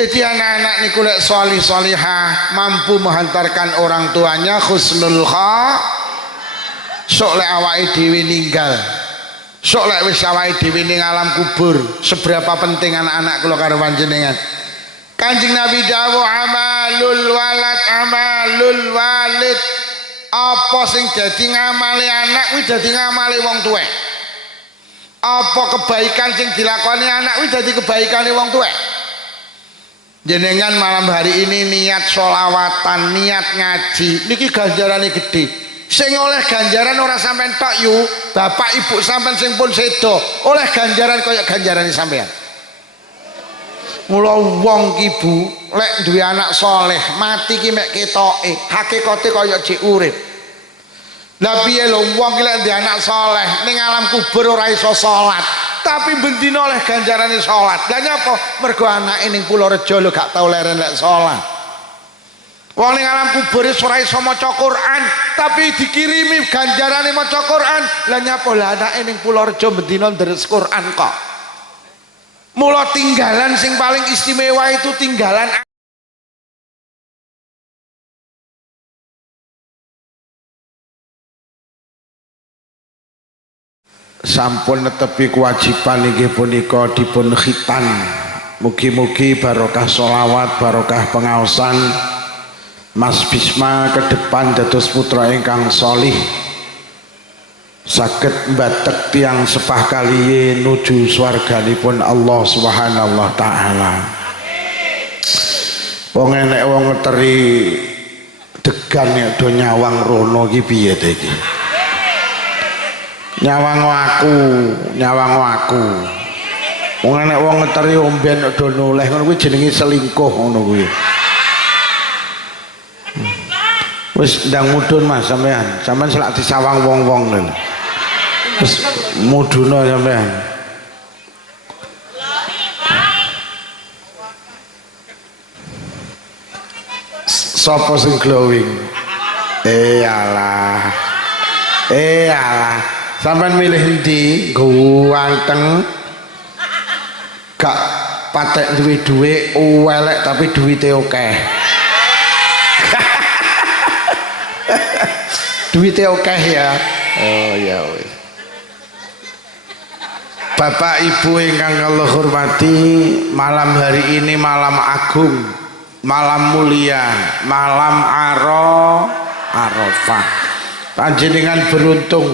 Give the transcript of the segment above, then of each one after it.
Jadi anak-anak niku lek sholih sholihah mampu menghantarkan orang tuanya husnul sok lek awake dhewe ninggal, sok lek wis awake dhewe ning alam kubur, seberapa penting anak-anak kula karo panjenengan. Kanjeng Nabi dawuh amalul walid, apa sing dadi ngamali anak kuwi dadi ngamali wong tuwek. Apa kebaikan sing dilakoni anak kuwi dadi kebaikane wong tuwek. Jenengan malam hari ini niat sholawatan, niat ngaji, niki ganjarane gede. Sing oleh ganjaran ora sampean tok yu, bapak ibu sampean sing pun sedo oleh ganjaran kaya ganjarane sampean. Mula wong ki Bu lek duwe anak soleh mati ki mek ketoke, hakikate kaya jek urip. Lah piye lho wong ki lek duwe anak soleh ning alam kubur ora iso salat, tapi bendina oleh ganjarane salat. Lah nyapa? Mergo anake ning Purworejo lho gak tau leren lek salat. Wong ning alam kubur ora iso maca Quran, tapi dikirimi ganjarane maca Quran. Lah nyapa? Lah anake ning Purworejo bendina deres Quran kok. Mula tinggalan sing paling istimewa itu tinggalan sampun netepi kewajiban inggih punika dipun khitan. Mugi-mugi barokah sholawat, barokah pengaosan Mas Bisma ke depan dados putra ingkang sholih, saged mbatek tiang sepah kaliye nuju swarganipun Allah Subhanahu wa taala. Wong enek wong ngeteri degan nek do nyawang rono iki piye ta iki? Nyawang aku. Wong enek wong ngeteri omben nek do noleh ngono kuwi jenenge selingkuh ngono kuwi. Wis ndang mudhun Mas sampean selak disawang wong-wong lho. Wis mudhuna sampean. Sapa sing glowing? Alah. Sampean milih endi? Ganteng. Gak patek duwe dhuwit, elek tapi duwite akeh. Duwite akeh ya. Oh ya wis. Bapak Ibu ingkang kula hormati, malam hari ini malam agung, malam mulia, malam Arafah. Panjenengan beruntung.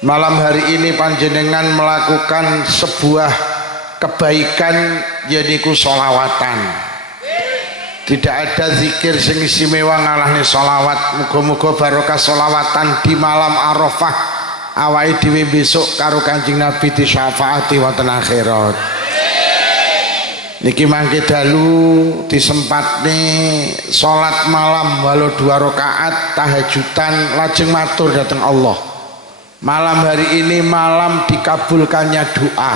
Malam hari ini panjenengan melakukan sebuah kebaikan yaitu sholawatan. Tidak ada zikir sing istimewa ngalahne sholawat. Muga-muga barokah sholawatan di malam Arafah awake dhewe besok karo Kanjeng Nabi disyafaati wonten akhirat. Niki mangke dalu disempatne salat malam walau 2 rakaat tahajudan lajeng matur dhateng Allah. Malam hari ini malam dikabulkannya doa.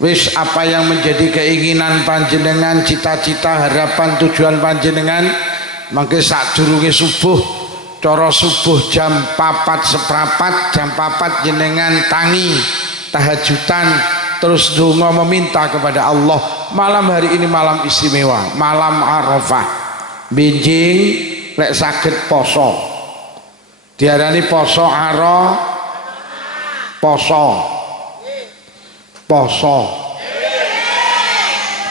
Wis apa yang menjadi keinginan panjenengan, cita-cita, harapan, tujuan panjenengan mangke sadurunge subuh, cara subuh jam 4:15, jam 4 jenengan tangi tahajudan terus donga meminta kepada Allah. Malam hari ini malam istimewa, malam Arafah. Benjing lek saged poso. Diarani poso poso.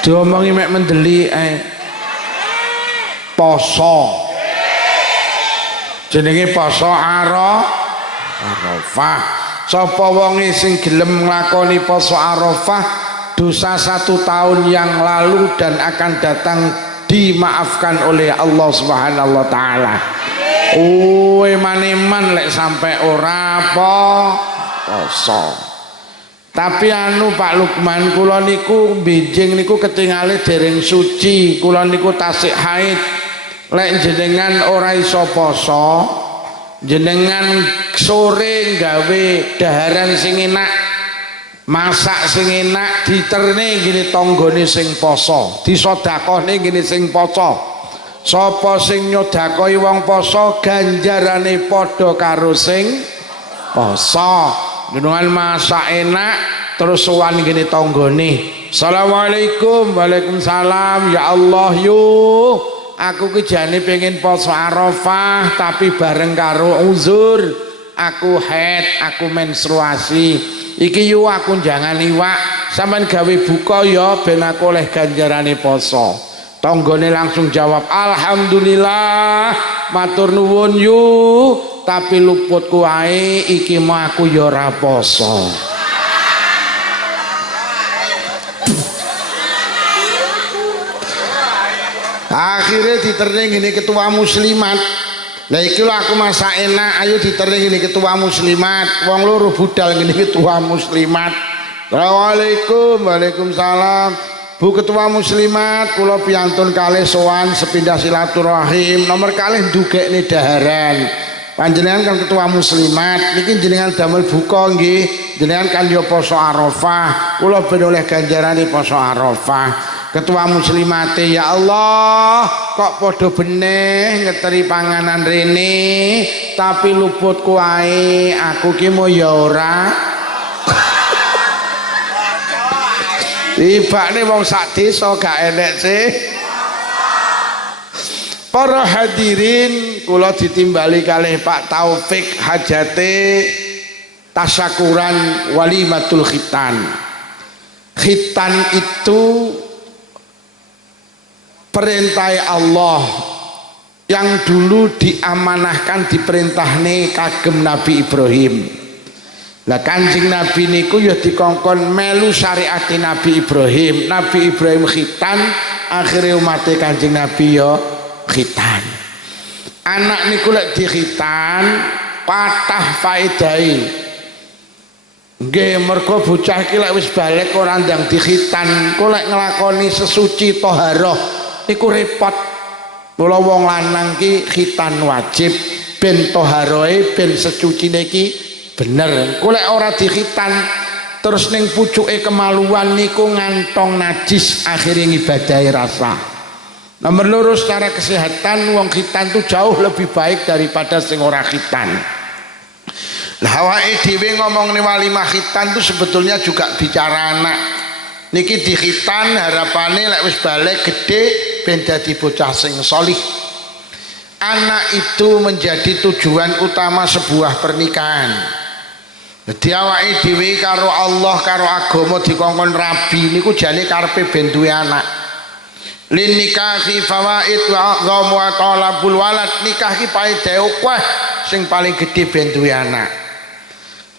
Diomongi mek mendeli poso. Jenenge poso Arafah. Sapa wonge sing gelem nglakoni poso Arafah, dosa 1 tahun yang lalu dan akan datang dimaafkan oleh Allah Subhanahu wa taala. Eman-eman lek sampai ora poso. Tapi Pak Lukman, kula niku benjing niku ketingale dereng suci, kula niku tasik haid. Lek jenengan ora iso poso, jenengan sore gawe daharan sing enak, masak sing enak, diterne gini tanggane sing poso, disedekahne gini sing poso. Sapa sing nyedakahi wong poso ganjarane padha karo sing poso. Jenengan masak enak terus sowan ngene tanggane. Assalamualaikum. Waalaikumsalam. Ya Allah yo, aku ki jane pengen poso Arafah tapi bareng karo uzur. Aku haid, aku menstruasi. Iki yo aku jangan iwak, sampean gawe buka ya ben aku oleh ganjarane poso. Tanggane langsung jawab, alhamdulillah, matur nuwun yu, tapi luputku ae iki mau aku ya ora poso. Akhirnya ditereng ini ketua muslimat. Nah iki lho aku masak enak, ayo ditereng ini ketua muslimat. Wong loro budal ini ketua muslimat. Assalamualaikum. Waalaikumsalam. Bu ketua muslimat, kula piantun kalih sowan sepindah silaturahim. Nomor kalih ndugekne daharan. Panjenengan kan ketua muslimat, niki jenengan damel buka nggih. Jenengan kan yo poso Arafah. Kula ben oleh ganjarane poso Arafah. Ketua muslimate, ya Allah, kok podo beneh ngeteri panganan rene tapi luputku ae, aku ki mau ya ora. Tibane wong sak desa gak enek sih. Para hadirin, kula ditimbali kalih Pak Taufik hajate tasyakuran walimatul khitan. Khitan itu perintah Allah yang dulu diamanahkan diperintahne kagem Nabi Ibrahim. Lah Kanjeng Nabi niku ya dikongkon melu syariat Nabi Ibrahim. Nabi Ibrahim khitan, akhirnya umat Kanjeng Nabi ya khitan. Anak niku lek dikhitan patah faedai. Nggih mergo bocah iki lek wis balik ora ndang dikhitan, kok lek nglakoni sesuci thaharah niku repot. Mula wong lanang ki khitan wajib ben thaharoe ben secucine ki bener. Kok lek ora dikhitan terus ning pucuke kemaluan niku ngantong najis, akhirnya ngibadahi rasa. Nomor loro, secara kesehatan wong khitan itu jauh lebih baik daripada sing ora khitan. Lah awake dhewe ngomong ning walimah khitan itu sebetulnya juga bicara anak. Niki di khitan harapane lek wis balik gede ben dadi bocah sing solih. Anak itu menjadi tujuan utama sebuah pernikahan. Dadi awake dhewe karo Allah karo agama dikongkon rabi niku jane karepe ben duwe anak. Lin nikah fi fawaid wa aqdam wa talabul walad, nikah ki paedahe akeh, sing paling gedhe ben duwe anak.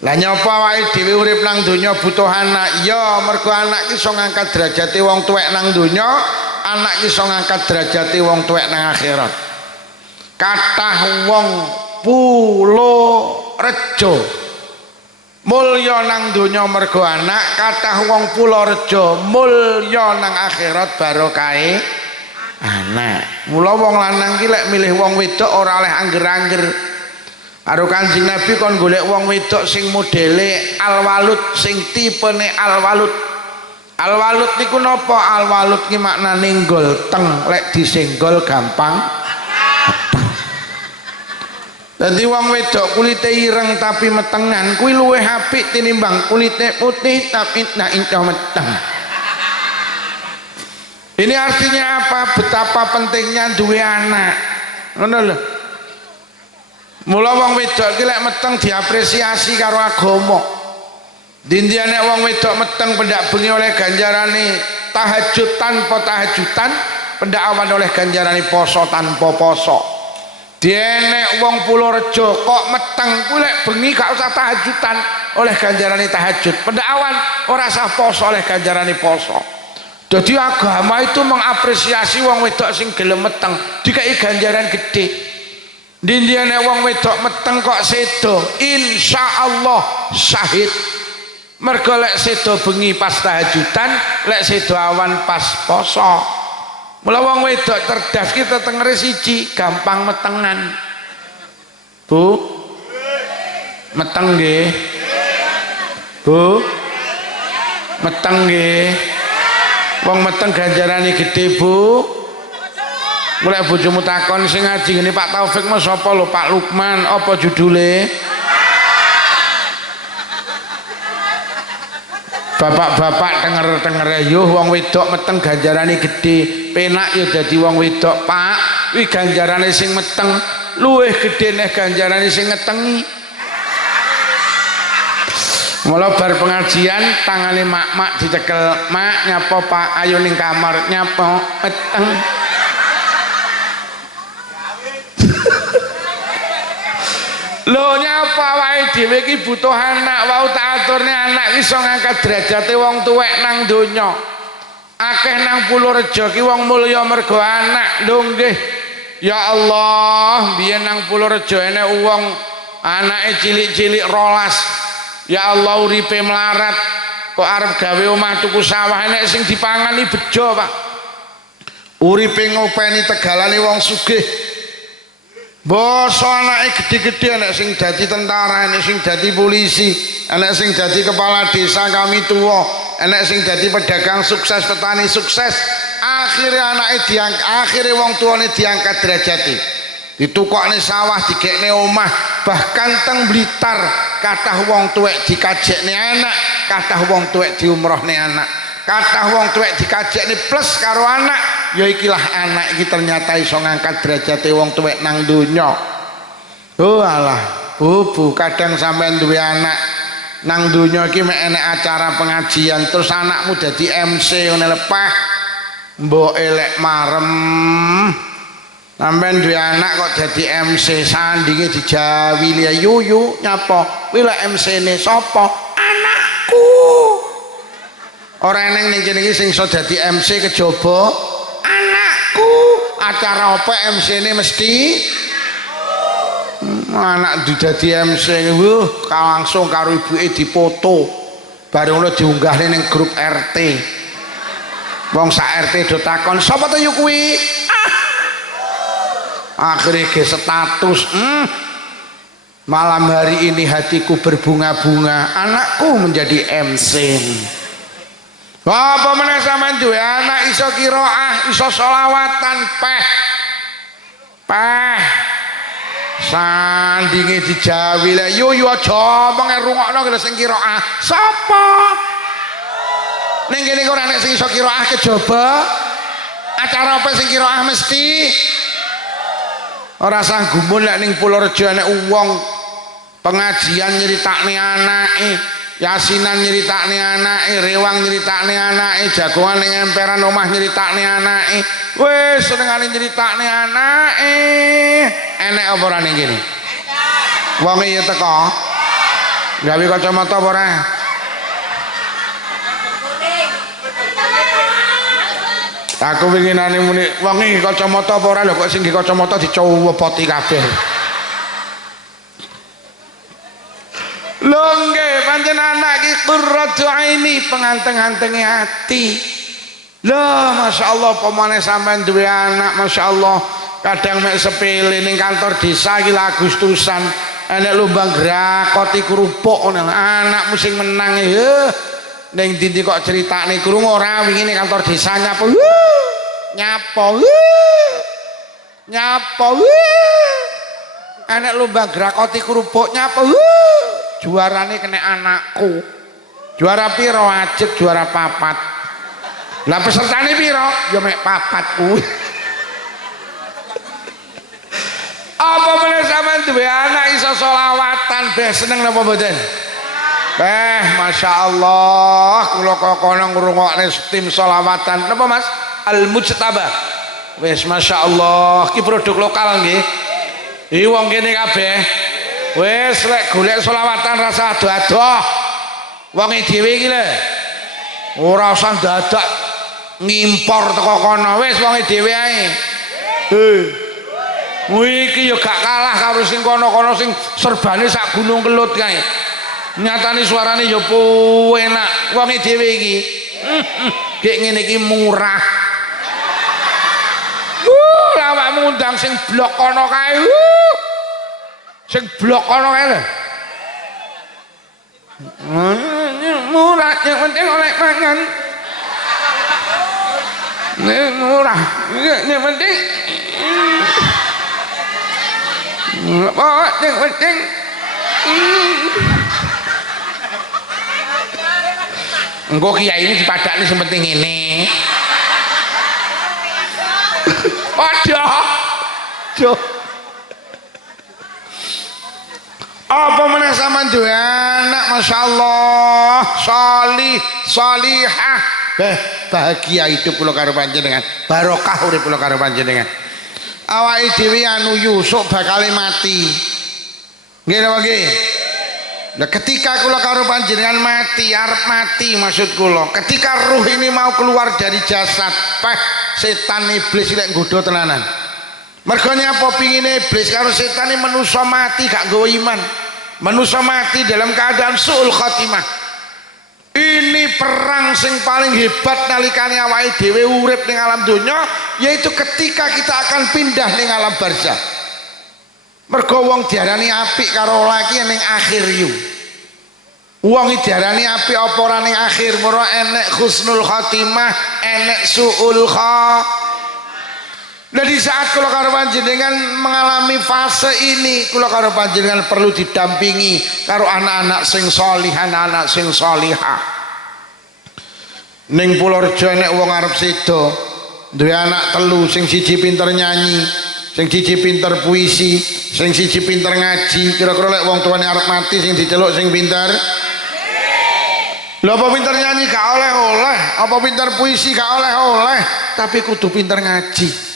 Lah nyapa awake dhewe urip nang donya butuh anak? Ya mergo anak ki iso ngangkat derajate wong tuwek nang donya, anak ki iso ngangkat derajate wong tuwek nang akhirat. Kathah wong Pulorejo mulya nang donya mergo anak, kathah wong Pulorejo mulya nang akhirat barokahe anak. Mula wong lanang ki lek milih wong wedok ora oleh angger-angger. Karo Kanjeng Nabi kon golek wong wedok sing modele alwalut, sing tipene alwalut. Alwalut niku napa? Alwalut ki maknane golteng, lek disenggol gampang. Dadi wong wedok kulite ireng tapi metengan kuwi luwih apik tinimbang kulite putih tapi indah meteng. Ini artinya apa? Betapa pentingnya duwe anak. Ngono lho. Mula wong wedok ki lek meteng diapresiasi karo agama. Dindiane wong wedok meteng pendak bengi oleh ganjarane tahajud tanpa tahajudan, pendak awan oleh ganjarane poso tanpa poso. Dienek wong Pulorejo kok meteng kuwi lek bengi gak usah tahajudan oleh ganjarane tahajud, pendak awan ora usah poso oleh ganjarane poso. Jadi agama itu mengapresiasi wong wedok sing gelem meteng, dikai ganjaran gede. Dindiane wong wedok meteng kok sedo, insyaallah syahid. Mergo lek sedo bengi pas tahajudan, lek sedo awan pas poso. Mula wong wedok cerdas kita tengere siji, gampang metengan. Bu, meteng nggih. Bu, meteng nggih. Wong meteng ganjarane gede, Bu. Mulai bojomu takon sing ngaji ngene Pak Taufik mas sapa lho? Pak Lukman. Apa judule? Bapak-bapak denger-denger yo wong wedok meteng ganjarane gede, penak yo dadi wong wedok, Pak. Kuwi ganjarane sing meteng luwih gedhe neh ganjarane sing ngetengi. Mula bar pengajian tangane mak-mak dicekel, "Mak, nyapa Pak? Ayo ning kamar nyapa meteng." Lho nyapa wae dhewe iki butuh anak, wau tak aturne anak iso ngangkat derajate wong tuwek nang donya. Akeh nang Purworejo ki wong mulya mergo anak. Lho nggih. Ya Allah, biyen nang Purworejo enek wong anake cilik-cilik 12. Ya Allah uripe melarat. Kok arep gawe omah tuku sawah enek sing dipangani bejo, Pak. Uripe ngopeni tegalane wong sugih. Basa anake gede-gede, enek sing dadi tentara, enek sing dadi polisi, enek sing dadi kepala desa kami tua, enek sing dadi pedagang sukses, petani sukses. Akhirnya anake akhirnya wong tuane diangkat derajate. Ditukokne sawah, digekne omah, bahkan teng Blitar kathah wong tuwek dikajekne anak, kathah wong tuwek diumrohne anak, kathah wong tuwek dikajekne plus karo anak. Ya ikilah anak iki ternyata iso ngangkat derajate wong tuwek nang donya. Oh alah, Bu, kadang sampean duwe anak nang donya iki mek enek acara pengajian terus anakmu dadi MC ngene lepah. Mbok elek marem. Sampean duwe anak kok dadi MC sandinge dijawili yuyu nyapa? Kuwi lek MC-ne sapa? Anakku. Ora eneng ning kene iki sing iso dadi MC kejaba anakku. Acara apa MC-ne mesti anak dadi MC. Langsung karo ibuke dipoto. Bareng ngono diunggahne ning grup RT. Wong sak RT do takon, "Sapa to yu kuwi?" Akhirnya ke status, malam hari ini hatiku berbunga-bunga, anakku menjadi MC. Apa meneh sampean duwe anak iso qiraah, iso selawatan, peh sandinge dijawi lek yo aja meng rungokno lho sing qiraah. Sapa? Ning kene kok ora nek sing iso qiraah kejaba. Acara apa sing qiraah mesti ora sanggumun lek ning Purworejo enek wong pengajian nyeritakne anake, yasinan nyeritakne anake, rewang nyeritakne anake, jagongan ning emperan omah nyeritakne anake. Wis senengane nyeritakne anake. Enek apa ora ning kene? Wong iki teko. Gawe kacamata apa ora? Aku winginane muni wong iki kacamata apa ora lho kok sing kacamata dicowopoti kabeh. Lho nggih pancen anak iki qurratu aini, penganteng-antenge ati. Lho masyaallah pemane sampean duwe anak masyaallah kadang mek sepele ning kantor desa iki Agustusan enek lomba grakoti kerupuk ngono anakmu sing menang ning ndi kok critakne krungu ora wingi ning kantor desa nyapa enek lomba grakoti kerupuk nyapa juarane kena anakku. Juara piro? Ajeg juara 4. Lah pesertane piro? Ya mek 4 kuwi. Apa meneh sampean duwe anak iso selawatan beh seneng napa mboten? Masya Allah, kula kono ngrungokne tim selawatan napa Mas? Al Mujtaba. Wis Masya Allah, iki produk lokal nggih. Iki wong kene kabeh. Wis lek golek selawatan rasa ado-ado. Wonge dhewe iki lho. Ora usah dadak ngimpor teko kono, wis wonge dhewe ae. Iki ya gak kalah karo sing kono-kono sing serbane sak gunung kelut kae. Nyatane suarane ya enak. Wonge dhewe iki. Gek ngene iki murah. Awakmu ngundang sing blok kono kae. Sing blok kono kae lho. Murah yang penting oleh mangan. Murah yang penting yang penting engko kiai ini dipadakne sing penting ini. Waduh. Jo. Apa meneh sampean duwe anak masyaallah, salih, salihah. Bahagia hidup kula karo panjenengan, barokah urip kula karo panjenengan. Awake dhewe anu Yusuf bakal mati. Nggih napa nggih? Nah, ketika kula karo panjenengan mati, arep mati maksud kula. Ketika ruh ini mau keluar dari jasad, setan iblis lek nggodha tenanan. Mergane apa pingine iblis karo setan ini manusa mati gak nggawa iman. Manusa mati dalam keadaan suul khatimah. Ini perang sing paling hebat nalikane awake dhewe urip ning alam donya, yaitu ketika kita akan pindah ning alam barzah. Mergo wong diarani apik karo laki ning akhir yu. Wong diarani apik apa ora ning akhir, mura enek husnul khatimah, enek suul khatimah. Nah di saat kula karo panjenengan mengalami fase ini, kula karo panjenengan perlu didampingi karo anak-anak sing sholihan, anak sing sholihah. Ning Purworejo nek wong arep sedo, duwe anak telu, sing siji pinter nyanyi, sing siji pinter puisi, sing siji pinter ngaji. Kira-kira lek wong tuane arep mati sing diceluk sing pinter? Lha apa pinter nyanyi gak oleh-oleh, apa pinter puisi gak oleh-oleh, tapi kudu pinter ngaji.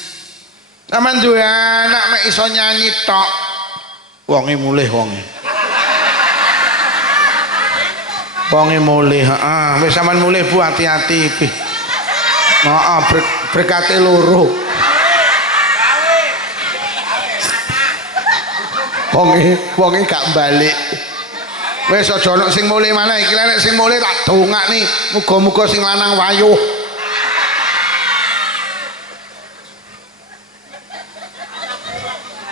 Sampeyan duwe anak mek iso nyanyi tok, wonge mulih wonge. Wonge mulih, heeh. Wis sampean mulih Bu, hati-hati pi. Heeh, berkate loro. Wonge gak balik. Wis aja ana sing mulih maneh iki, lek sing mulih tak dongakni, muga-muga sing lanang wayuh.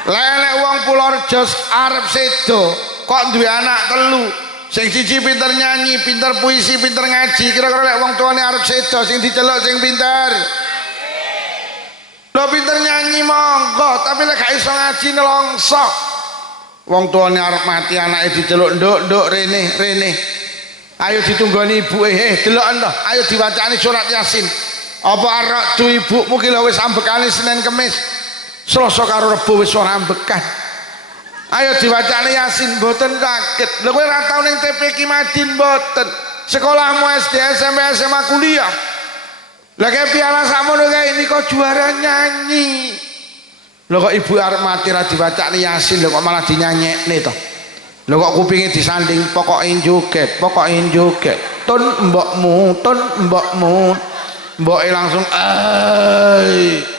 Lelek wong Purworejo arep sedo kok duwe anak telu, sing siji pinter nyanyi, pinter puisi, pinter ngaji. Kira-kira lek wong tuane arep sedo sing diceluk sing pinter? Lho pinter nyanyi monggo, tapi lek gak iso ngaji nelongso. Wong tuane arep mati anake diceluk, "Nduk, rene, rene. Ayo ditunggoni ibuke, delok ento, ayo diwacani surat Yasin." Apa arek tu ibumu ki lho wis ambekane Senin Kemis. Selasa karo Rebo wis ora ambekan. Ayo diwacane Yasin, mboten sakit. Lha kowe ora tau ning TPQ Madin mboten. Sekolahmu SD, SMP, SMA, kuliah. Lah kaya piala sakmono kae ini kok juara nyanyi. Lho kok ibu arep mati ra diwacane Yasin, lho kok malah dinyanyekne to. Lho kok kupinge disanding pokoke joget, pokoke joget. Tun mbokmu, tun mbokmu. Mboke langsung ai.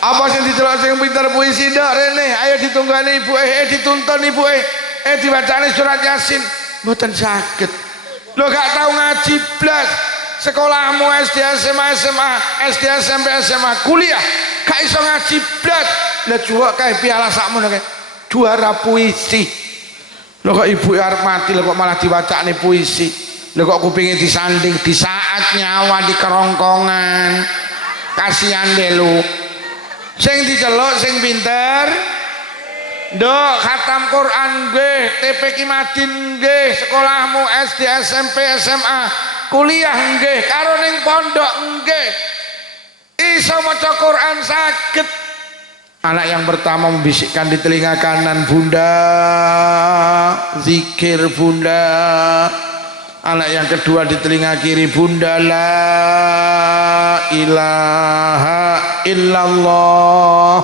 Apa sing diceluk sing pinter puisi ndak rene, ayo ditunggani ibuke, dituntun ibuke, diwacane surat Yasin. Mboten saged. Lho gak tau ngaji blas. Sekolahmu SD SMA, SD SMP SMA, kuliah gak iso ngaji blas. Lah juwak kae piala sakmono kae. Juara puisi. Lho kok ibuke arep mati lho kok malah diwacane puisi. Lho kok kupinge disanding di saat nyawa di kerongkongan. Kasihan deh lu. Sing diceluk sing pinter, nduk khatam Quran nggih, TPQ Madin nggih, sekolahmu SD SMP SMA, kuliah nggih, karo ning pondok nggih. Iso maca Quran saged. Anak yang pertama membisikkan di telinga kanan, "Bunda, zikir Bunda." Anak yang kedua di telinga kiri, "Bunda, la ilaha illallah."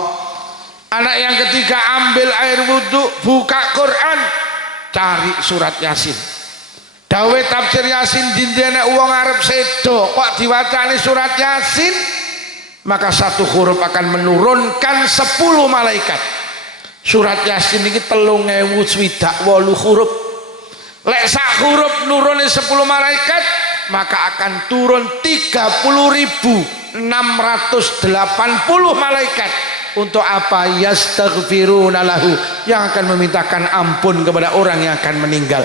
Anak yang ketiga ambil air wudhu, buka Quran, cari surat Yasin. Dawe tafsir Yasin dindene wong arep sedo kok diwacani surat Yasin, maka satu huruf akan menurunkan 10 malaikat. Surat Yasin ini 3028 huruf. Lek sak huruf nurune 10 malaikat, maka akan turun 30.680 malaikat. Untuk apa? Yastaghfiruna lahu, yang akan memintakan ampun kepada orang yang akan meninggal.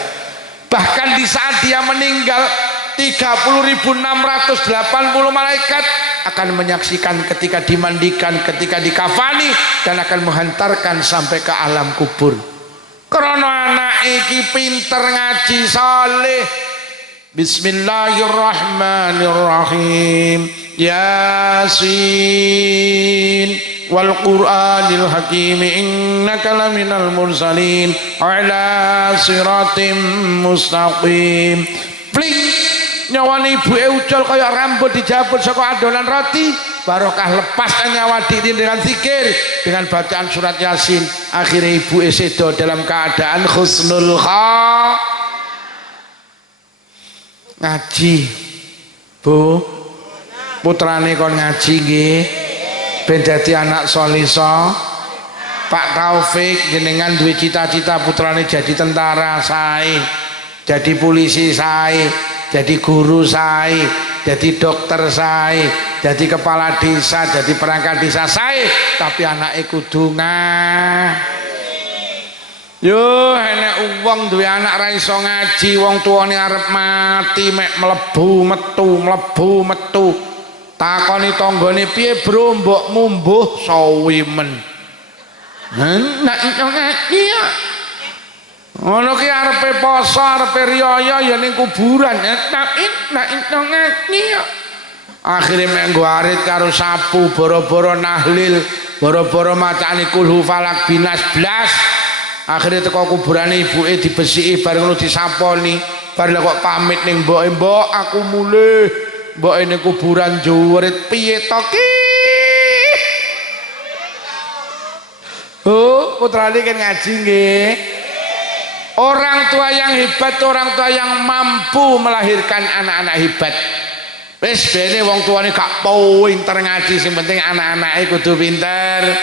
Bahkan di saat dia meninggal, 30.680 malaikat akan menyaksikan ketika dimandikan, ketika dikafani, dan akan menghantarkan sampai ke alam kubur. Karena anak iki pinter ngaji saleh. Bismillahirrahmanirrahim. Yasin wal Qur'anil Hakim innaka laminal mursalin ala siratim mustaqim. Pling, nyawane ibuke ucul kaya rambut dijabut saka adonan roti. Barokah lepas nyawa diri dengan zikir, dengan bacaan surat Yasin. Akhirnya ibuke sedo dalam keadaan husnul ngaji. Bu, putrane kon ngaji nggih ben dadi anak soliso. Pak Taufik jenengan duwe cita-cita putrane jadi tentara sae, jadi polisi sae, jadi guru sae, jadi dokter sae, jadi kepala desa, jadi perangkat desa sae, tapi anake kudu yo enek wong duwe anak ra iso ngaji, wong tuane arep mati mek mlebu metu. Takoni tanggane piye, Bro? Mbokmu mbuh sawi men. Nek ngaji ya. Ngono ki arepe poso, arepe riyaya ya ning kuburan. Nek ngaji ya. Akhire mek nggo arit karo sapu, boro-boro nahlil, boro-boro macane kulhu falak binas blas. Akhirnya teko kuburane ibuke dibesiki bareng ngono disaponi. Bar kok pamit ning mboke, "Mbok, aku mulih." Mboke ning kuburan jurit, "Piye to ki?" Oh, putrane kan ngaji nggih. Orang tua yang hebat, orang tua yang mampu melahirkan anak-anak hebat. Wis bene wong tuane gak pinter ngaji, sing penting anak-anake kudu pinter.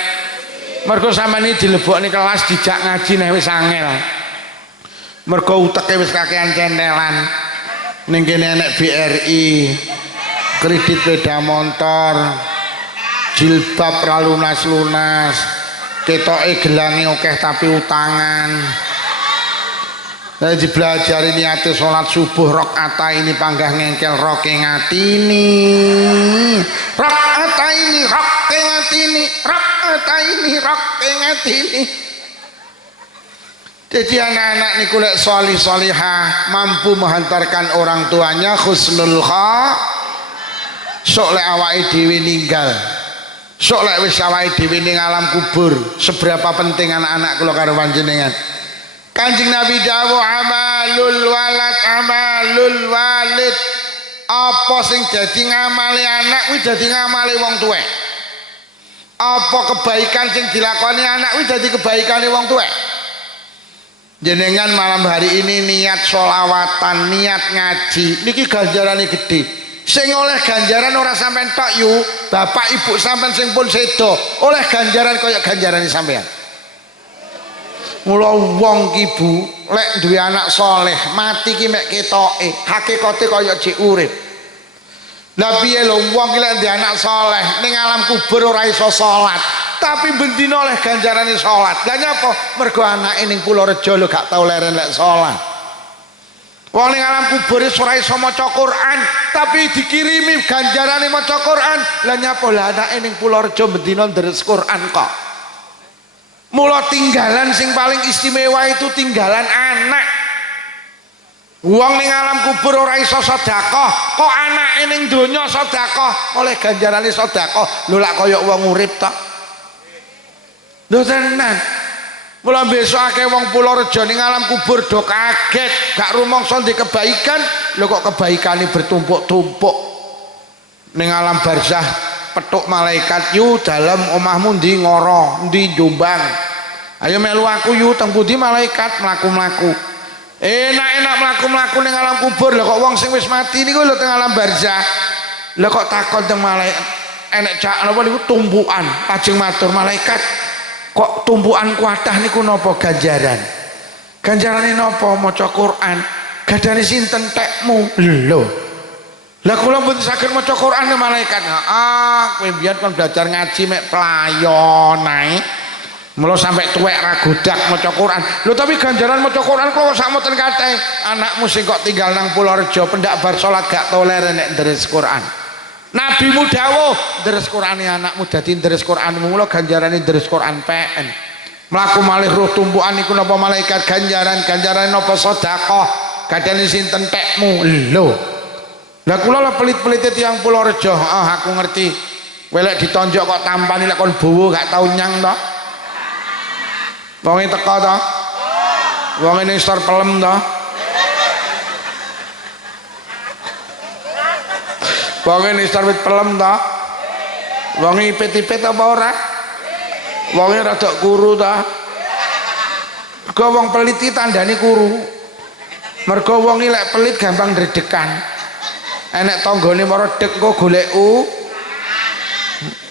Mergo sampeyan iki dilebokne kelas dijak ngaji nek wis angel. Mergo uteke wis kakean centelan. Ning kene enek BRI, kredit sepeda motor, jilbab ra lunas-lunas, ketoke gelange akeh tapi utangan. Lah dibelajari niate salat subuh rakaat ini panggah ngengkel roke ngatini. Rakaat ini roke ngatini, rakaat ini roke ngatini. Jadi anak-anak niku lek sholih sholihah mampu menghantarkan orang tuanya husnul sok lek awake dhewe ninggal. Sok lek wis awake dhewe ning alam kubur, seberapa penting anak-anak kula karo panjenengan. Kanjeng Nabi dawuh amalul walid. Apa sing dadi ngamali anak kuwi dadi ngamali wong tuwek. Apa kebaikan sing dilakoni anak kuwi dadi kebaikane wong tuwek. Jenengan malam hari ini niat sholawatan, niat ngaji, niki ganjarane gede. Sing oleh ganjaran ora sampean tok yu, bapak ibu sampean sing pun sedo, oleh ganjaran kaya ganjarane sampean. Mula wong ki Bu lek duwe anak soleh mati ki mek ketoke, hakikate kaya jek urip. Lah piye lho wong ki lek duwe anak soleh ning alam kubur ora iso salat, tapi bendina oleh ganjarane salat. Lah nyapa? Mergo anake ning Purworejo lho gak tau leren lek salat. Wong ning alam kubur ora iso maca Quran, tapi dikirimi ganjarane maca Quran. Lah nyapa? Lah anake ning Purworejo bendina deres Quran kok. Mula tinggalan sing paling istimewa itu tinggalan anak. Wong ning alam kubur ora iso sedekah, kok anake ning donya sedekah, oleh ganjarane sedekah. Lho lak kaya wong urip ta. Lho tenan. Mula besok akeh wong Purworejo ning alam kubur do kaget, gak rumangsa ndek kebaikan, lho kok kebaikane bertumpuk-tumpuk. Ning alam barzah petuk malaikat yu dalam omahmu ndi Ngoro, ndi Jombang. Ayo melu aku yu teng pundi malaikat mlaku-mlaku. Enak-enak mlaku-mlaku ning alam kubur. Lah kok wong sing wis mati niku lho teng alam barzah. Lah kok takon teng malaikat enek cak napa niku tumpukan. Lajeng matur malaikat, kok tumpukan kuatah niku napa ganjaran? Ganjarane napa? Maca Quran. Gadane sinten tekmu? Lho. Lah kula mboten saged maca Quran malaikat. Kowe biyen kon belajar ngaji mek pelayon ae. Mula sampai tuwek ra godak maca Quran. Lho tapi ganjaran maca Quran kok sakmoten kathah. Anakmu sing kok tinggal nang Purworejo pendak bar salat gak toler nek deres Quran. Nabimu dawuh deres Qur'ane anakmu dadi deres Qur'anmu mula ganjarane deres Qur'an PN mlaku malih roh tumpukan iku napa malaikat ganjaran napa sedekah gadane sinten tekmu lho lah kula lho pelit-pelite tiyang Purworejo aku ngerti welek ditonjok kok tampani lek kon bowo gak tau nyang to wonge teko to wonge ning stor pelem to wonge ning stor wit pelem to wonge ipit-ipit apa ora wonge rada kuru ta mergo wong pelit iki tandane kuru mergo wong iki lek pelit gampang dredekan enek tanggane meredeg engko golek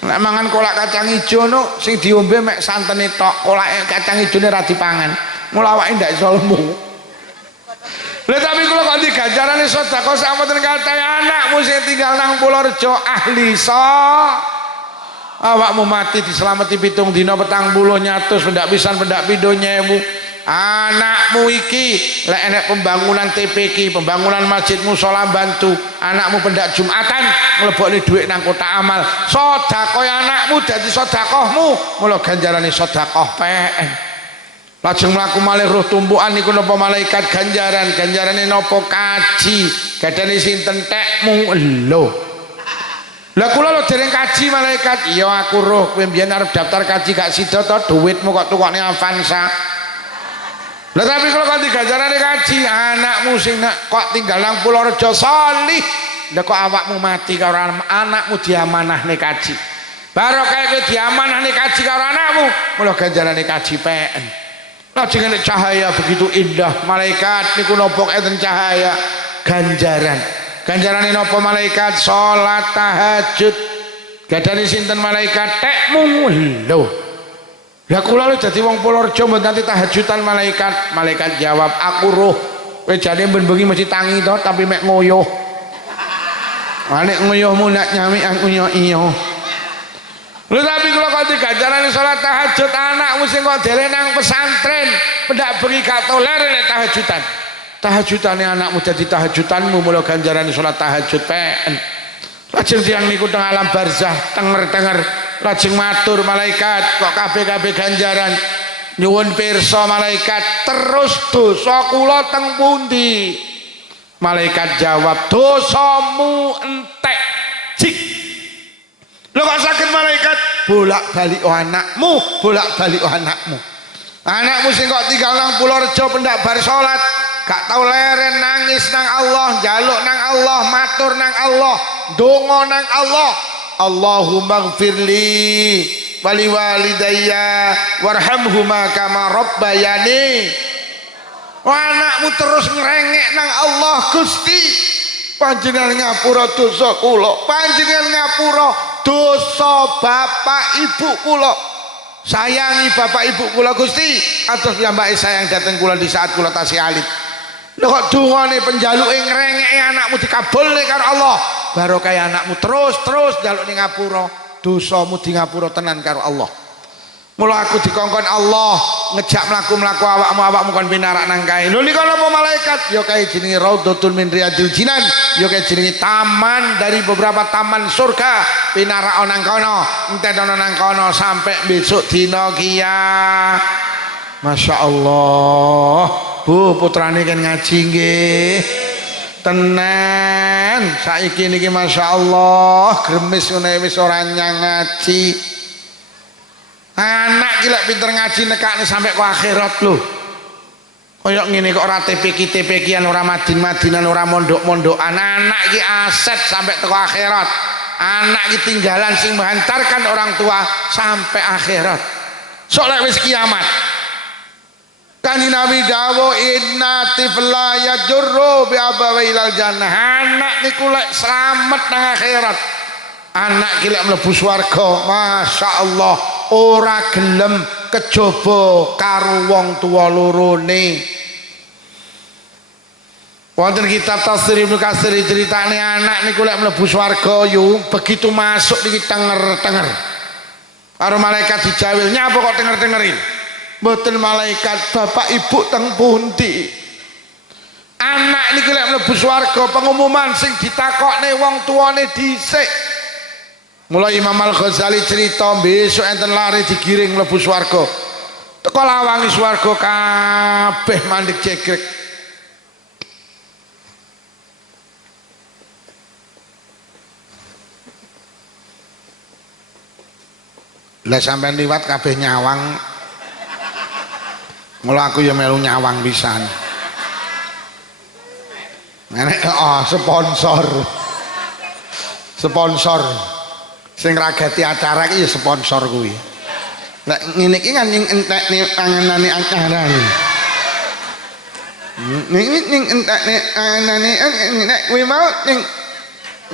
nek mangan kolak kacang ijo no sing diombe mek santene tok kolak kacang ijone ra dipangan mula awake ndak iso lemu lha tapi kula kok di ganjarane sedekah sampun kathah anakmu sing tinggal nang Purworejo ahli awakmu mati dislameti 7 dina 40 nyatus pendak pisan pendak pindho nyewu anakmu iki lek enek pembangunan TPK pembangunan masjid musala bantu anakmu pendak Jumatan nglebokne dhuwit nang kotak amal sedekah anakmu dadi sedekahmu mula ganjarane sedekah PN lajeng mlaku malih roh tumpukan niku napa malaikat ganjarane napa kaji gadane sinten tekmu lho lah kula lho dereng kaji malaikat iya aku roh kowe mbiyen arep daftar kaji gak sida to dhuwitmu kok tukokne Avanza lah tapi kalau kok diganjarane kaji anakmu sing kok tinggal nang Purworejo salih lah kok awakmu mati karo anakmu diamanahne kaji baru kayak diamanahne kaji karo anakmu mula ganjarane kaji PN lajeng nek cahaya begitu indah malaikat niku napa enten cahaya ganjarane napa malaikat salat tahajud gadane sinten malaikat tekmu lho lah kula lho dadi wong Purworejo mbok nanti tahajudan malaikat jawab aku roh kowe jane ben bengi mesti tangi to tapi mek ngoyoh nek ngoyohmu nak nyami aku iyo lho tapi kula kok diganjarane salat tahajud anakmu sing kok dere nang pesantren pendak bengi gak toler nek tahajudane anakmu dadi tahajudanmu mula ganjarane salat tahajud PN lajeng tiyang niku teng alam barzah tenger lajeng matur malaikat kok kabeh ganjaran nyuwun pirsa malaikat terus dosa kula teng pundi malaikat jawab dosamu entek jik lho kok saged malaikat bolak-balik anakmu anakmu sing kok tinggal nang Purworejo pendak bar salat gak tau leren nangis nang Allah njaluk nang Allah matur nang Allah donga nang Allah Allahumma gfirli wali walidayya warhamhuma kama rabbayani anakmu terus ngerengek nang Allah Gusti panjenengan ngapura dosa kula panjenengan ngapura dosa bapak ibu kula sayangi bapak ibu kula Gusti atus piyambake sayang dateng kula di saat kula tasih alit lho kok dungane penjaluke ngrengeke anakmu dikabulne karo Allah barokah anakmu terus njaluk ning ngapura dosamu di ngapura tenan karo Allah mula aku dikongkon Allah ngejak mlaku awakmu kon pinarak nang kae lho nika napa malaikat ya kae jenenge raudhatun min riyadil jinan ya kae jenenge taman dari beberapa taman surga pinarak nang kono entenono nang kono sampai besok dina kiamat Masya Allah Bu putrane kan ngaji nggih tenan saiki niki Masya Allah gremis ngene wis ora nyang ngaji anak ki lek pinter ngaji nekakne sampai ke akhirat lho kaya ngene kok ora TPK-TPK-an ora madin-madinan ora mondok-mondokan anak ki aset sampai teko akhirat anak ki tinggalan sing menghantarkan orang tua sampai akhirat sok lek wis kiamat Kanjeng Nabi dawuh inna tifla yajurru bi abawailal jannah anak niku lek slamet nang akhirat anak ki lek mlebu swarga masyaallah ora gelem kejaba karo wong tuwa lorone wonten kitab tafsir Ibnu Katsir ceritane anak niku lek mlebu swarga yo begitu masuk niki tenger-tenger karo malaikat dijawil nyapa kok tenger-tengerin mboten malaikat bapak ibu teng pundi anak niki lek mlebu swarga pengumuman sing ditakokne wong tuane dhisik Mulai Imam Al-Ghazali cerita besok enten lari digiring mlebu swarga. Teko lawangi swarga kabeh mandek cekrek. Lah sampean liwat kabeh nyawang. Mula aku ya melu nyawang pisan. Nek sponsor. Sponsor. Sing ragati acara iki ya sponsor kuwi. Nek ngene iki kan entekne panganane acara iki. Ning entekne panganane nek kuwi mau ning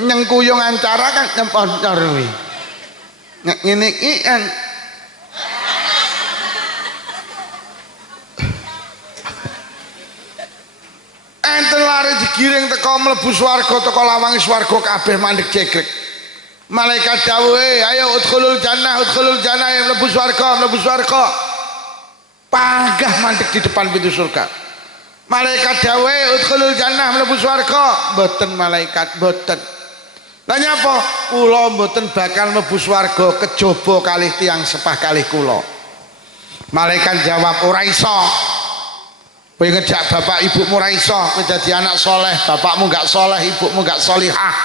nyengkuyung acara kan sponsor kuwi. Nek ngene iki kan enten lari digiring teko mlebu swarga teko lawangi swarga kabeh mandek cekrek. Malaikat dawuhe, ayo udkhulul jannah ya mlebu swarga. Panggah mandek di depan pintu surga. Malaikat dawuhe, udkhulul jannah mlebu swarga. Mboten malaikat, mboten. Lah nyapa? Kula mboten bakal mlebu swarga kejaba kalih tiyang sepah kalih kula. Malaikat jawab, ora iso. Kowe ngejak bapak ibumu ora iso, kowe dadi anak soleh, bapakmu gak soleh, ibumu gak solihah.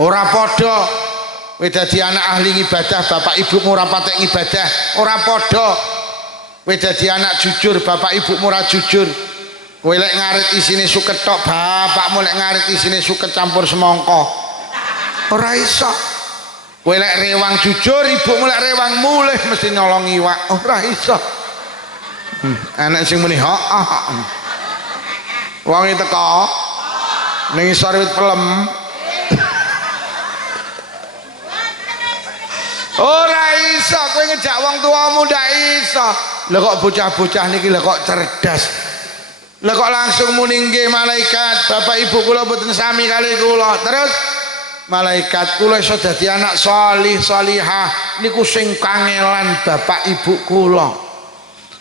Ora padha. Kowe dadi anak ahli ibadah, bapak ibumu ora patek ibadah, ora padha. Kowe dadi anak jujur, bapak ibumu ora jujur. Kowe lek ngarit isine suket tok, bapakmu lek ngarit isine suket campur semangka. Ora iso. Kowe lek rewang jujur, ibumu lek rewang mulih mesti nyolong iwak. Ora iso. Anak sing muni wong iki teko ning isor wit pelem. Ora iso kowe ngejak wong tuamu ndak iso. Lah kok bocah-bocah niki lha kok cerdas. Lah kok langsung muni nggih malaikat, bapak ibu kula mboten sami kali kula. Terus malaikat kula iso dadi anak salih salihah niku sing kangelan bapak ibu kula.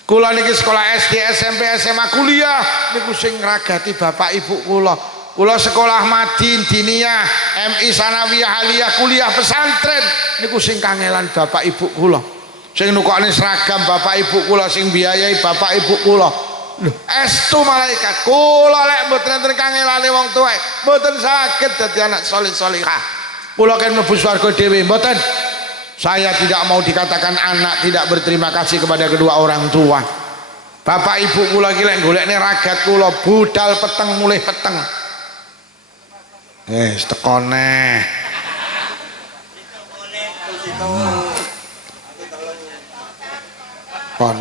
Kula niki sekolah SD, SMP, SMA, kuliah niku sing ngragati bapak ibu kula. Kula sekolah Madin, Diniyah, MI Sanawiyah, Aliyah, kuliah pesantren niku sing kangelan bapak ibu kula. Sing nukokne seragam bapak ibu kula, sing biayai bapak ibu kula. Lho, estu malaikat. Kula lek mboten enten kangelane wong tuwa, mboten saged dadi anak saleh salihah. Kula kan mlebu swarga dhewe mboten. Saya tidak mau dikatakan anak tidak berterima kasih kepada kedua orang tua. Bapak ibu kula iki lek golekne ragat kula budal peteng mulih peteng. Tekone. Kon.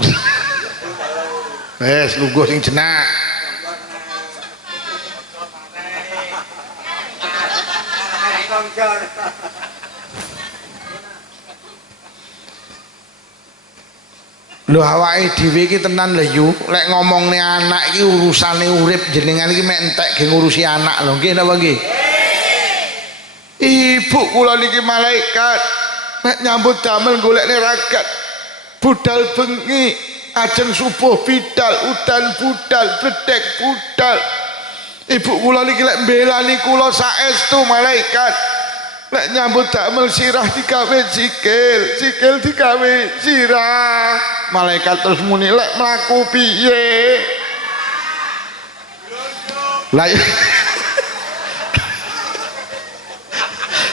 Lungguh sing jenak. Lho awake dhewe iki tenan lho yu, lek ngomongne anak iki urusane urip jenengan iki mek entek ge ngurusi anak lho, nggih napa nggih? Ibu kula niki malaikat, mek nyambut damel golekne ragat. Budal bengi, ajeng subuh bidal, udan budal, bedhek budal. Ibu kula niki lek mbelani kula saestu malaikat. Lek nyambut damel sirah digawe sikil, sikil digawe sirah. Malaikat terus muni lek mlaku piye? Lah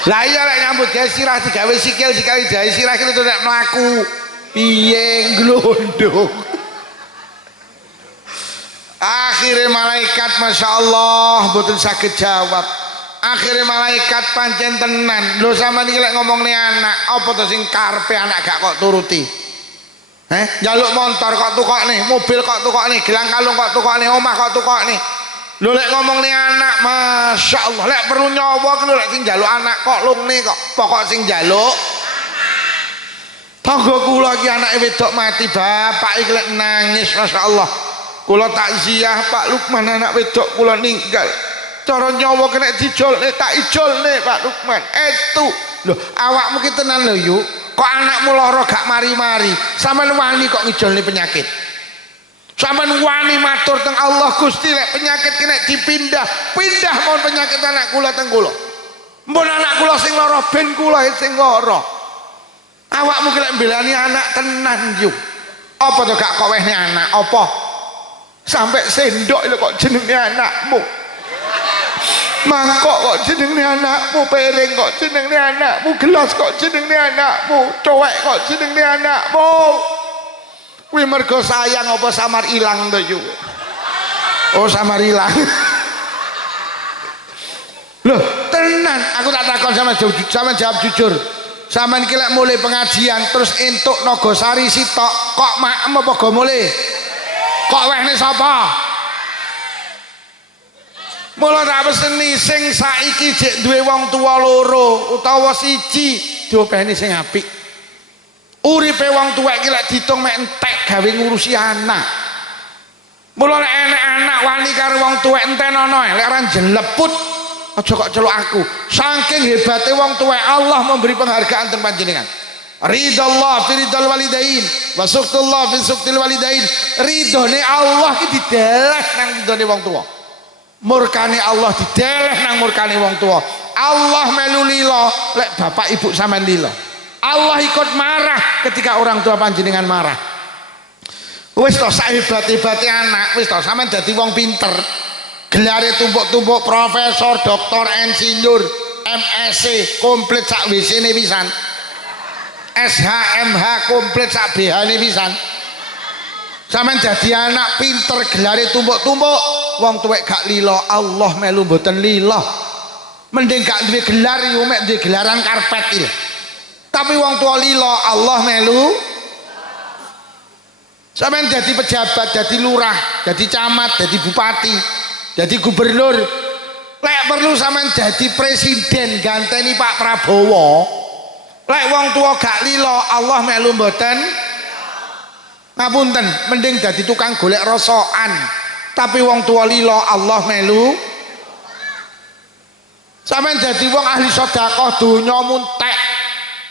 lah iya lek nyambut gawe sirah digawe sikil digawe sirah itu lek mlaku piye glondong. Akhirnya malaikat Masya Allah mboten saged jawab. Akhirnya malaikat pancen tenan. Lho sampean iki lek ngomongne anak, apa to sing karepe anak gak kok turuti? Njaluk motor kok tukokne, mobil kok tukokne, gelang kalung kok tukokne, omah kok tukokne. Lho lek ngomongne anak, Masya Allah, lek perlu nyawa ki lho lek sing njaluk anak kok lungne kok, pokok sing njaluk tangga kula iki anake wedok mati, bapak iki lek nangis Masya Allah. Kula takziah Pak Lukman anak wedok kula ninggal. Cara nyawa kena dijolne tak ijolne Pak Lukman. Estu. Lho, awakmu ki tenan lho yuk. Kok anakmu lara gak mari-mari. Sampeyan wani kok ngijolne penyakit. Sampeyan wani matur teng Allah Gusti lek penyakit kena dipindah. Pindah mon penyakit anak kula teng kula. Mpun anak kula sing lara ben kula sing lara. Awakmu ki lek mbelani anak tenan yo. Apa to gak kok wehne anak apa? Sampai sendok lho kok jenenge anakmu. Mangkok kok jenenge anakmu, piring kok jenenge anakmu, gelas kok jenenge anakmu, cowek kok jenenge anakmu. Kuwi mergo sayang apa samar ilang to yo. Oh samar ilang. Loh, tenan, aku tak takon sama jawab jujur. Sampeyan iki lek mulai pengajian terus entuk Nagosari sitok, kok maem apa go mulai? Kok wehne sapa? Mula tak peseni sing saiki jek duwe wong tuwa loro utawa siji diopeni sing apik. Uripe wong tuwek iki lek diitung mek entek gawe ngurusi anak. Mula lek enek anak wani karo wong tuwek entenono lek ora jeleput aja kok celuk aku. Saking hebate wong tuwek Allah memberi penghargaan teng panjenengan. Ridallah fi ridal walidain wa suqtullah fi suqtil walidain. Ridone Allah ki dideleh nang ridone wong tuwa. Murkane Allah dideleh nang murkane wong tuwa. Allah melu lila lek bapak ibu sampean lila. Allah ikut marah ketika orang tua panjenengan marah. Wis to sahebat-hebate anak, wis to sampean dadi wong pinter. Gelare tumpuk-tumpuk profesor, doktor, insinyur, MSc komplit sak WC-ne pisan. SHMH komplit sak BH-ne pisan. Sampeyan dadi anak pinter gelare tumpuk-tumpuk, wong tuwek gak lila, Allah melu mboten lila. Mending gak duwe gelar yo mek duwe gelaran karpet iki. Tapi wong tua lila, Allah melu. Sampeyan dadi pejabat, dadi lurah, dadi camat, dadi bupati, dadi gubernur. Lek perlu sampeyan dadi presiden ganteni Pak Prabowo. Lek wong tua gak lila, Allah melu mboten. Ngapunten, mending dadi tukang golek rosokan. Tapi wong tua lila, Allah melu. Sampeyan dadi wong ahli sedekah donya muntek.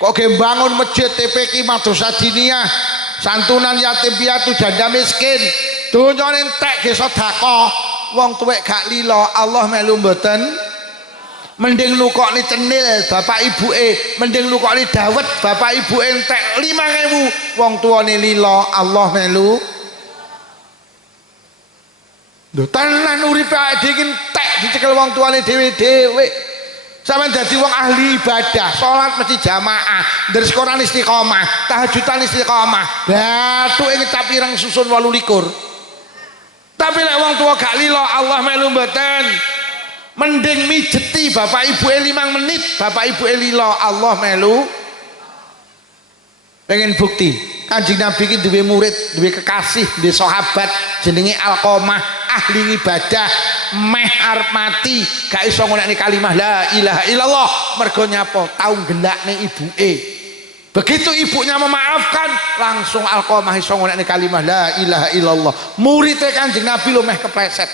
Kok ge bangun masjid TPQ Madrasah Diniyah, santunan yatim piatu janda miskin, donyane entek ge sedekah. Wong tuwek gak lila, Allah melu mboten. Mending nukokne cenil bapak ibuke, mending nukokne dawet bapak ibuke entek 5.000, wong tuane lila, Allah melu. Lho tenan uripe awake dhewe entek dicekel wong tuane dhewe-dhewe. Sampeyan dadi wong ahli ibadah, salat mesti jamaah, deres Quran istiqomah, tahajudan istiqomah, bathuke ngecap ireng susun 28. Tapi lek wong tua gak lila, Allah melu mboten. Mending mijeti bapak ibuke 5 menit, bapak ibuke lila, Allah melu. Pengen bukti, Kanjeng Nabi iki duwe murid, duwe kekasih, duwe sahabat jenenge Alqamah, ahli ibadah, meh arep mati gak iso ngonekne kalimah la ilaha illallah, mergo nyapa tau gelakne ibuke. Begitu ibunya memaafkan, langsung Alqamah iso ngonekne kalimah la ilaha illallah. Muridé Kanjeng Nabi lho meh kepleset.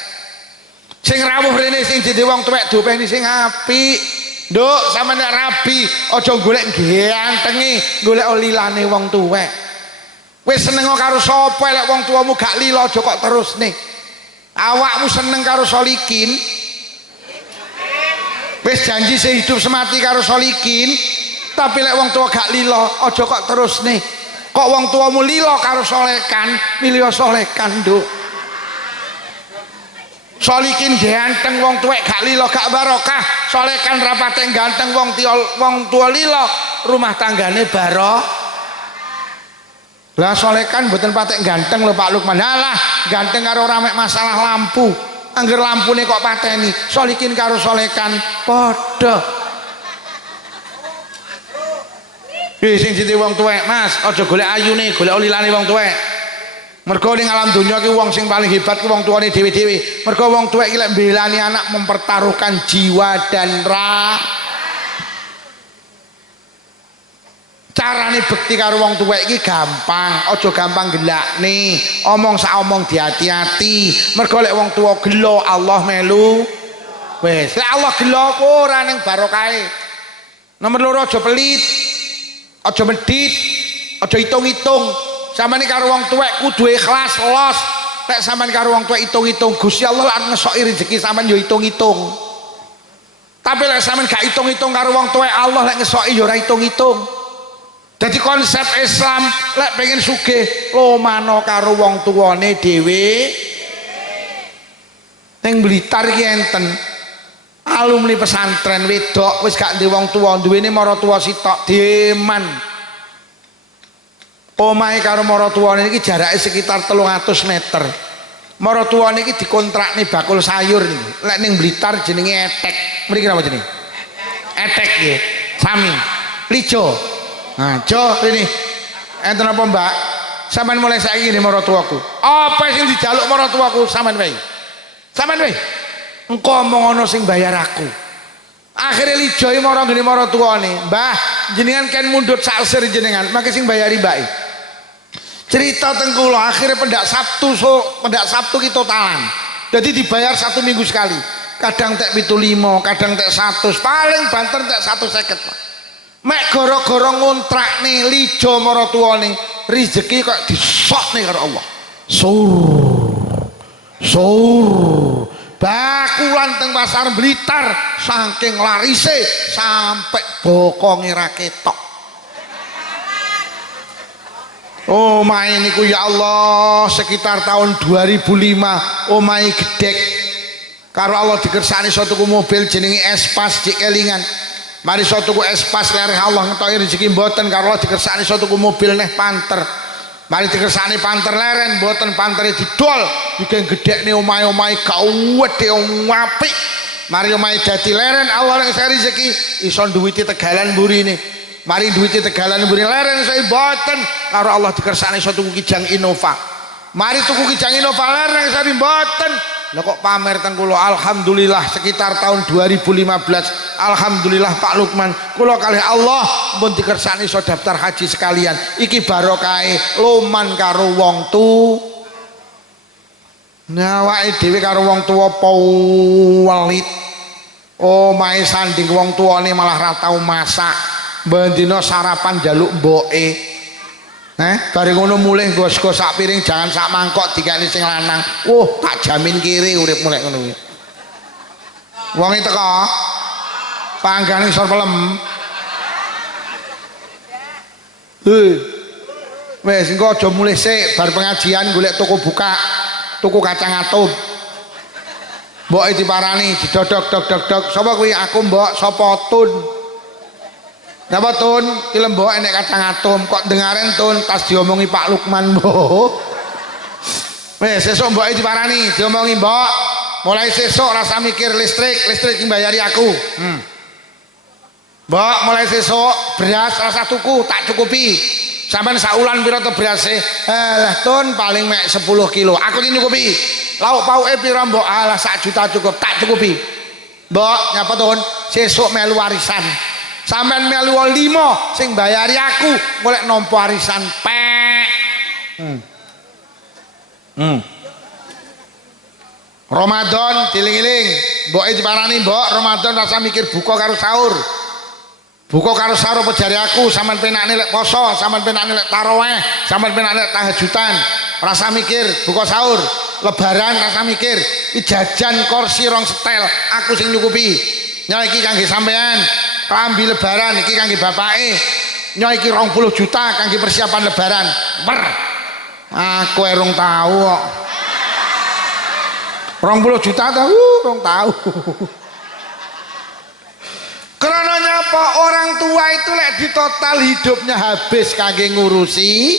Sing rawuh rene sing dadi wong tuwek dopeni sing apik. Nduk sampeyan nek rabi aja golek gantenge, golek lilane wong tuwek. Wis seneng karo sapa lek wong tuamu gak lila aja kok terusne. Awakmu seneng karo Solikin, wis janji sehidup semati karo Solikin, tapi lek wong tua gak lila aja kok terusne. Kok wong tuamu lila karo Solekan, milih Solekan nduk. Solikin ganteng wong tuwek gak lila gak barokah, Solekan rapate ganteng wong tua lila rumah tanggane barokah. Lah Solekan mboten patek ganteng lho Pak Lukman. Halah, ganteng karo ora mek masalah lampu. Angger lampune kok pateni, Solikin karo Solekan padha. Sing dite wong tuwek, Mas, aja golek ayune, golek lilane wong tuwek. Mergo ning alam dunya ki wong sing paling hebat ki wong tuane dhewe-dhewe. Mergo wong tuwek ki lek mbelani anak mempertaruhkan jiwa dan carane bekti karo wong tuwek iki gampang, aja gampang gelakne. Omong sak omong diati-ati. Mergo lek wong tuwa gelo Allah melu. Wis, lek Allah gelo ora ning barokahe. Nomor 2 aja pelit. Aja medhit, aja hitung-hitung. Sampeyan karo wong tuwek kudu ikhlas los. Nek sampeyan karo wong tuwek hitung-hitung, Gusti Allah lan ngesoki rezeki sampeyan yo hitung-hitung. Tapi lek sampean gak hitung-hitung karo wong tuwa Allah lek ngesoki ya ora hitung-hitung. Jadi konsep Islam lek pengen sugih lomano karo wong tuwane dhewe. Ning Blitar iki enten alumni pesantren wedok wis gak duwe wong tuwa, duwene maratuwa sitok deman. Omahe karo maratuwane iki jarake sekitar 300 meter. Maratuwane iki dikontrakne bakul sayur niku. Lek ning Blitar jenenge etek. Mriki napa jenenge? Etek nggih. Sami. Lijo. Nah, Jo ini. Enten apa, Mbak? Sampeyan mulai saiki ngene maratuwaku. Apa sing dijaluk maratuwaku sampeyan wae? Sampeyan wae. Engko omong ana sing bayar aku. Akhire Lijo iki marang ngene maratuwane. Mbah, jenengan kan mundhut sak sir jenengan, mangke sing bayari mbake. Cerita teng kula akhirnya pendak Sabtu ki totalan. Jadi dibayar 1 minggu sekali. Kadang tek 75, kadang tek 100, paling banter tek 150. Mek gara-gara ngontrakne Lijo maratuwane, rezeki kok disokne karo Allah. Sur. Bakulan teng pasar Blitar saking larise sampai bokonge ra ketok. Oh main niku ya Allah sekitar tahun 2005 oh main gedek karo Allah dikersani suatu mobil jenenge Espas di Kelingan. Mari suatu Espas lereh Allah ngetoki rezeki mboten karo Allah dikersani suatu mobil neh panter. Mari dikersani panter leren mboten pantere didol digen gedekne omahe gak wedhe apik. Mari omahe dadi leren Allah nek rezeki iso duwiti tegalan mburine. Mari duwite tegalan mburi leren saya mboten karo Allah dikersani iso tuku Kijang Innova. Mari tuku Kijang Innova leren saya mboten. Lah kok pamer teng kula alhamdulillah sekitar tahun 2015 alhamdulillah Pak Lukman kula kalih Allah pun dikersani iso daftar haji sekalian. Iki barokahe loman karo wong tu. Nah awake dhewe karo wong tuwa welit. Oh mae sanding wong tuane malah ra tau masak. Bendino sarapan jaluk mboke. Bareng ngono mulih nggo sak piring jangan sak mangkok dikani sing lanang. Tak jamin kiri urip mulai ngono kuwi. Wong iki teko panggane isor pelem. Wes engko aja mulih sik bar pengajian golek toko buka, tuku kacang atom. Mboke diparani didodok dok. Sapa kuwi? Aku mbok sapa Tun. Napa Tun, ki lembok enek kacang atom kok dengaren Tun tas diomongi Pak Lukman mbok. Wes sesuk mboke diparani, diomongi mbok. Mulai sesuk rasa mikir listrik sing bayari aku. Mbok mulai sesuk beras rasa tuku tak cukupi. Sampeyan saulan pira to berase? Lah Tun paling mek 10 kilo. Aku iki nyukupi. Lauk pauke pira mbok? Alah 1 juta cukup, tak cukupi. Mbok nyapa Tun? Sesuk melu warisan. Sampeyan melu 5 sing bayari aku golek nampa arisan pek. Ramadan diling-iling, mboke diparani mbok Ramadan rasa mikir buka karo sahur. Buka karo sahur apa jare aku sampean penakne lek poso, sampean penakne lek tarawih, sampean penakne lek tahajudan. Rasa mikir buka sahur, lebaran rasa mikir, jajan kursi rong setel aku sing nyukupi. Nyoy iki kangge sampean. Klambi lebaran iki kangge bapake. Nyoy iki 20 juta kangge persiapan lebaran. Aku urung tahu kok. 20 juta ta? Urung tahu. Karena nyapa orang tua itu lek di total hidupnya habis kangge ngurusi.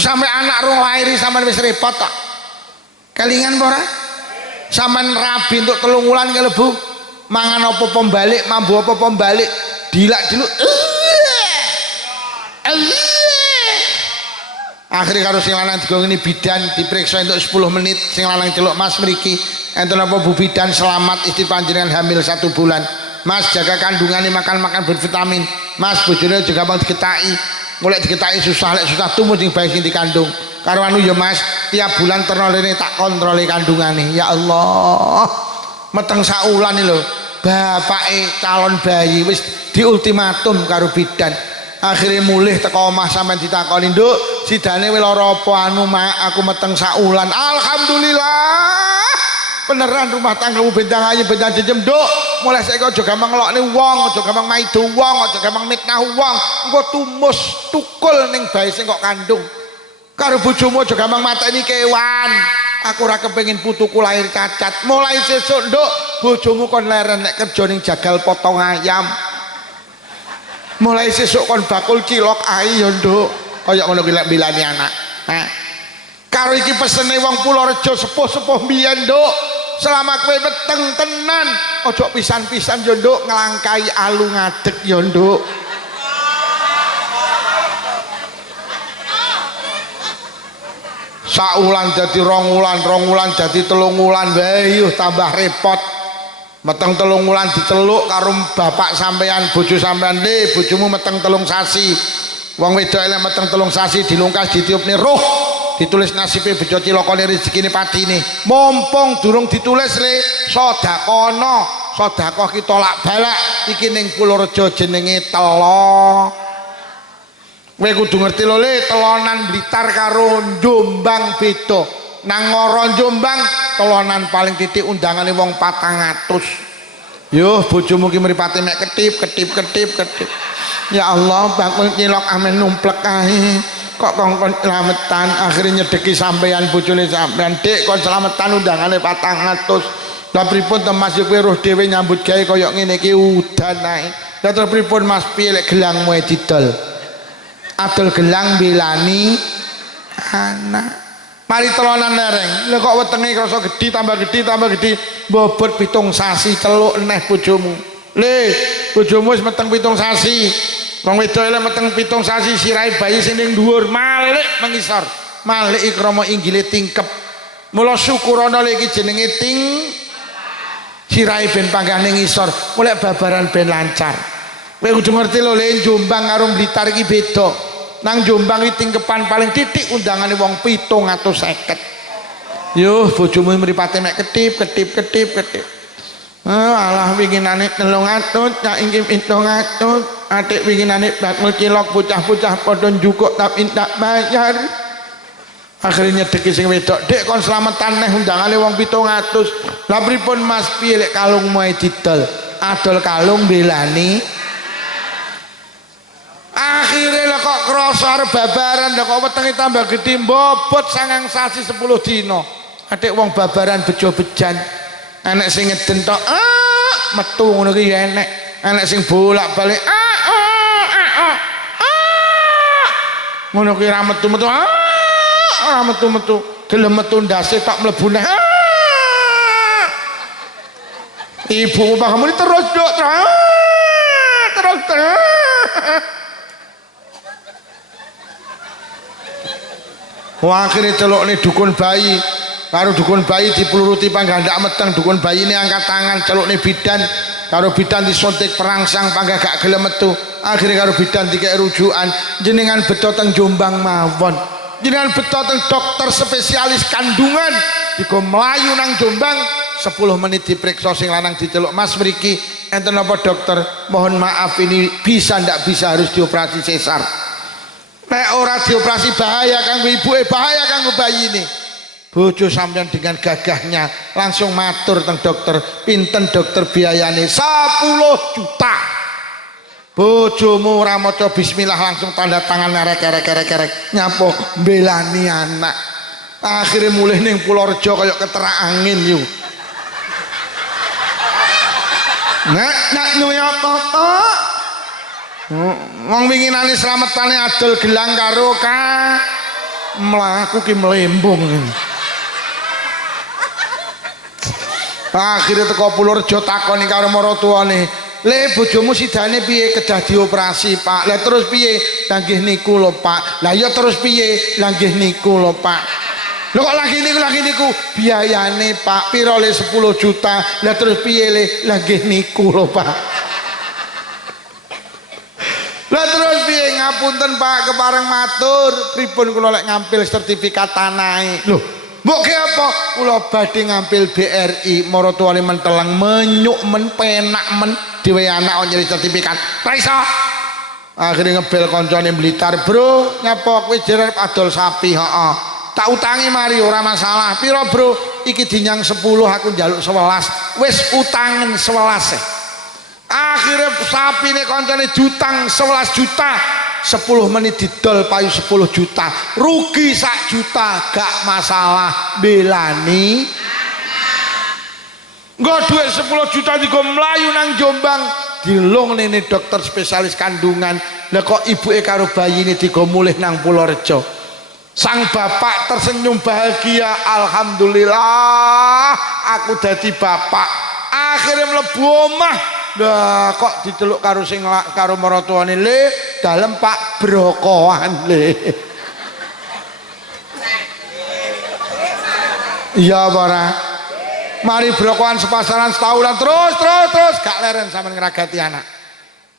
Sampai anak rong lairi sampean wis repot tak. Kelingan apa ora? Sampean rabi untuk 3 wulan kelebu. Mangan apa pembalik, mambu apa pembalik, dilak-diluk. Akhirnya karo sing lanang digongeni bidan diperiksa untuk 10 menit sing lanang celuk Mas mriki enten apa Bu Bidan selamat istri panjenengan hamil 1 bulan. Mas jaga kandungannya makan bervitamin. Mas bojone juga bang diketaki. Mulai diketaki susah lek susah tumbuh sing bae sing dikandung. Karo anu ya Mas, tiap bulan ternorene tak kontrole kandungane. Ya Allah. Meteng saulan lho bapake calon bayi wis diultimatum karo bidan. Akhirnya mulih teko omah sampean ditakoni, "Nduk, sidane we lara apa anu mak aku meteng saulan." Alhamdulillah. Beneran rumah tanggamu bentang ayu bentang jejem, "Nduk, mulai saiki aja gampang ngelokne wong, aja gampang maido wong, aja gampang mitnah wong. Engko tumus tukul ning bae sing kok kandung. Karo bojomu aja gampang mateni kewan. Aku ora kepengin putuku lahir cacat. Mulai sesuk nduk bojomu kon leren nek kerja ning jagal potong ayam. Mulai sesuk kon bakul cilok ai yo nduk. Kaya ngono ki lek bilani anak. Karo iki pesene wong Purworejo sepuh-sepuh mbiyen nduk. Selama kowe weteng tenan, ojo pisan-pisan yo nduk nglangkai alu ngadeg yo nduk. Saulan jadi rong wulan jadi telung wulan wae yuh tambah repot. Meteng telung wulan diceluk karo bapak sampean, bojo sampean, "Le, bojomu meteng telung sasi." Wong wedok elek meteng telung sasi dilungkas ditiupne roh. Ditulis nasibe bejo cilokane rezekine patine. Mumpung durung ditulis le sedekahno, sedekah ki tolak balak iki ning Purworejo jenenge telo. Kowe kudu ngerti lho le, telonan Blitar karo Jombang beda. Nang ngoro Jombang telonan paling titik undangane wong 400. Yo bojomu ki mripate mek ketip. Ya Allah, bakul cilok amen numplek kae. Kok kongkon selametan akhirnya nyedeki sampean bojone sampean. Dik kon selametan undangane 400. Lah pripun to Mas kowe roh dhewe nyambut gawe kaya ngene iki udan ae. Lah terus pripun Mas piye lek gelangmu didol? Adol gelang belani anak. Mari telonan lereng. Lha kok wetenge krasa gedhi tambah gedhi, bobot 7 sasi celuk neh bojomu. Le, bojomu wis meteng 7 sasi. Wong wedok elek meteng 7 sasi sirahe bayi sing ning dhuwur malik mengisor. Malik ikrama inggile tingkep. Mula syukurana iki jenenge ting sirahe ben panggane ngisor. Golek babaran ben lancar. Kowe kudu ngerti lho le Jombang karo Blitar iki beda. Nang Jombang iki tingkepan paling titik undangane wong 750. Yo bojomu mripate mek ketip. Alah winginane 300, cak iki 700. Adik winginane bakul cilok bocah-bocah padha njukuk tapi tak bayar. Akhirnya deki sing wedok, "Dik kon slametan neh undangane wong 700." Lah pripun Mas piye lek kalungmu didol? Adol kalung belani. Akhirnya lah kok krasa arep babaran, lah kok wetenge tambah gedhe bobot 9 sasi 10 dina. Adik wong babaran bejo-bejan. Enek sing ngeden tok, metu ngono ki ya enek. Enek sing bolak-balik, ngono ki ra metu-metu, ora metu-metu. Gelem metu ndase tok mlebu neh. Ibu kamu ini terus dok, terus. Wah akhirnya celok nih dukun bayi. Karo dukun bayi dipuluruti panggandak meteng, dukun bayi ini angkat tangan celuk nih bidan, karo bidan disuntik perangsang pangga gak gelem metu. Akhirnya karo bidan dikek rujukan, jenengan beto teng Jombang mawon, jenengan beto teng dokter spesialis kandungan, diko melayu nang Jombang 10 menit diperiksa sing lanang diceluk, "Mas mriki enten apa dokter? Mohon maaf ini bisa ndak bisa harus dioperasi sesar." Nek ora dioperasi bahaya kanggo ibuke, bahaya kanggo bayi ini. Bojo sampean dengan gagahnya langsung matur teng dokter, "Pinten dokter biayane?" 10 juta. Bojomu ora maca bismillah langsung tanda tangan kerek nyapo belani anak. Akhirnya mulih ning Purworejo kaya keterak angin yu. Nak nyuwi apa-apa? Wong winginane slametane adol gelang karo mlaku ki mlembung. Akhirnya teko Purworejo takoni karo maratuwane, "Le bojomu sidane piye? Kedah dioperasi, Pak." "Lah terus piye?" "Lah nggih niku lho, Pak." "Lah ya terus piye?" "Lah nggih niku lho, Pak." "Lho kok lagi niku biayane, Pak." "Piro le?" 10 juta. "Lah terus piye le?" "Lah nggih niku lho, Pak." "Lah terus piye?" "Ngapunten, Pak, kepareng matur. Pripun kula lek ngampil sertifikat tanahe?" "Lho, mbok ke apa?" "Kula badhe ngampil BRI." Maratuwane mentelang menyuk men penak men dhewe anak kok nyeri sertifikat. "Ra iso." Akhirnya ngebel koncone Blitar, "Bro, nyapa kowe jerer adol sapi?" "Heeh." "Tak utangi mari ora masalah." "Piro, Bro?" "Iki dinyang 10 aku njaluk 11." "Wis utangen 11." Akhirnya sapine koncone jutang 11 juta, 10 menit didol payu 10 juta, rugi 1 juta, gak masalah, belani nggo duit 10 juta digo mlayu nang Jombang, dilung nene dokter spesialis kandungan. Lah kok ibuke karo bayine digo mulih nang Purworejo. Sang bapak tersenyum bahagia, alhamdulillah aku dadi bapak. Akhirnya mlebu omah, lah kok diteluk karo sing karo maratuane, le dalem Pak brokoan le. Iya ora? Mari brokoan sepasaran setahunan terus gak leren sampean ngragati anak.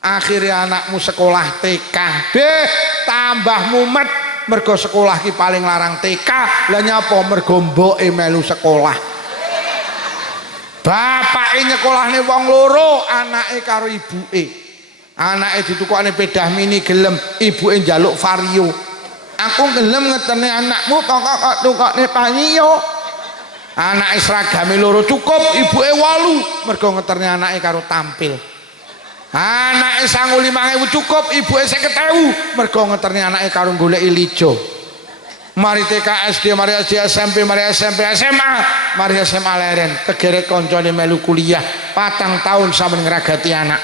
Akhirnya anakmu sekolah TK, deh tambah mumet mergo sekolah ki paling larang TK. Lah nyapa mergo mboke melu sekolah. Bapake nyekolahne wong loro, anake karo ibuke. Anake ditukokne pedah mini gelem, ibuke njaluk vario. Aku gelem ngetene anakmu kok tukokne panio. Anake seragame loro cukup, ibuke 8 mergo ngeterne anake karo tampil. Anake 5.000 cukup, ibuke 50.000 mergo ngeterne anake karo goleki lijo. Mari TK SD, mari SD SMP, mari SMP SMA, mari SMA leren kegeret koncone melu kuliah 4 tahun sampe ngragati anak.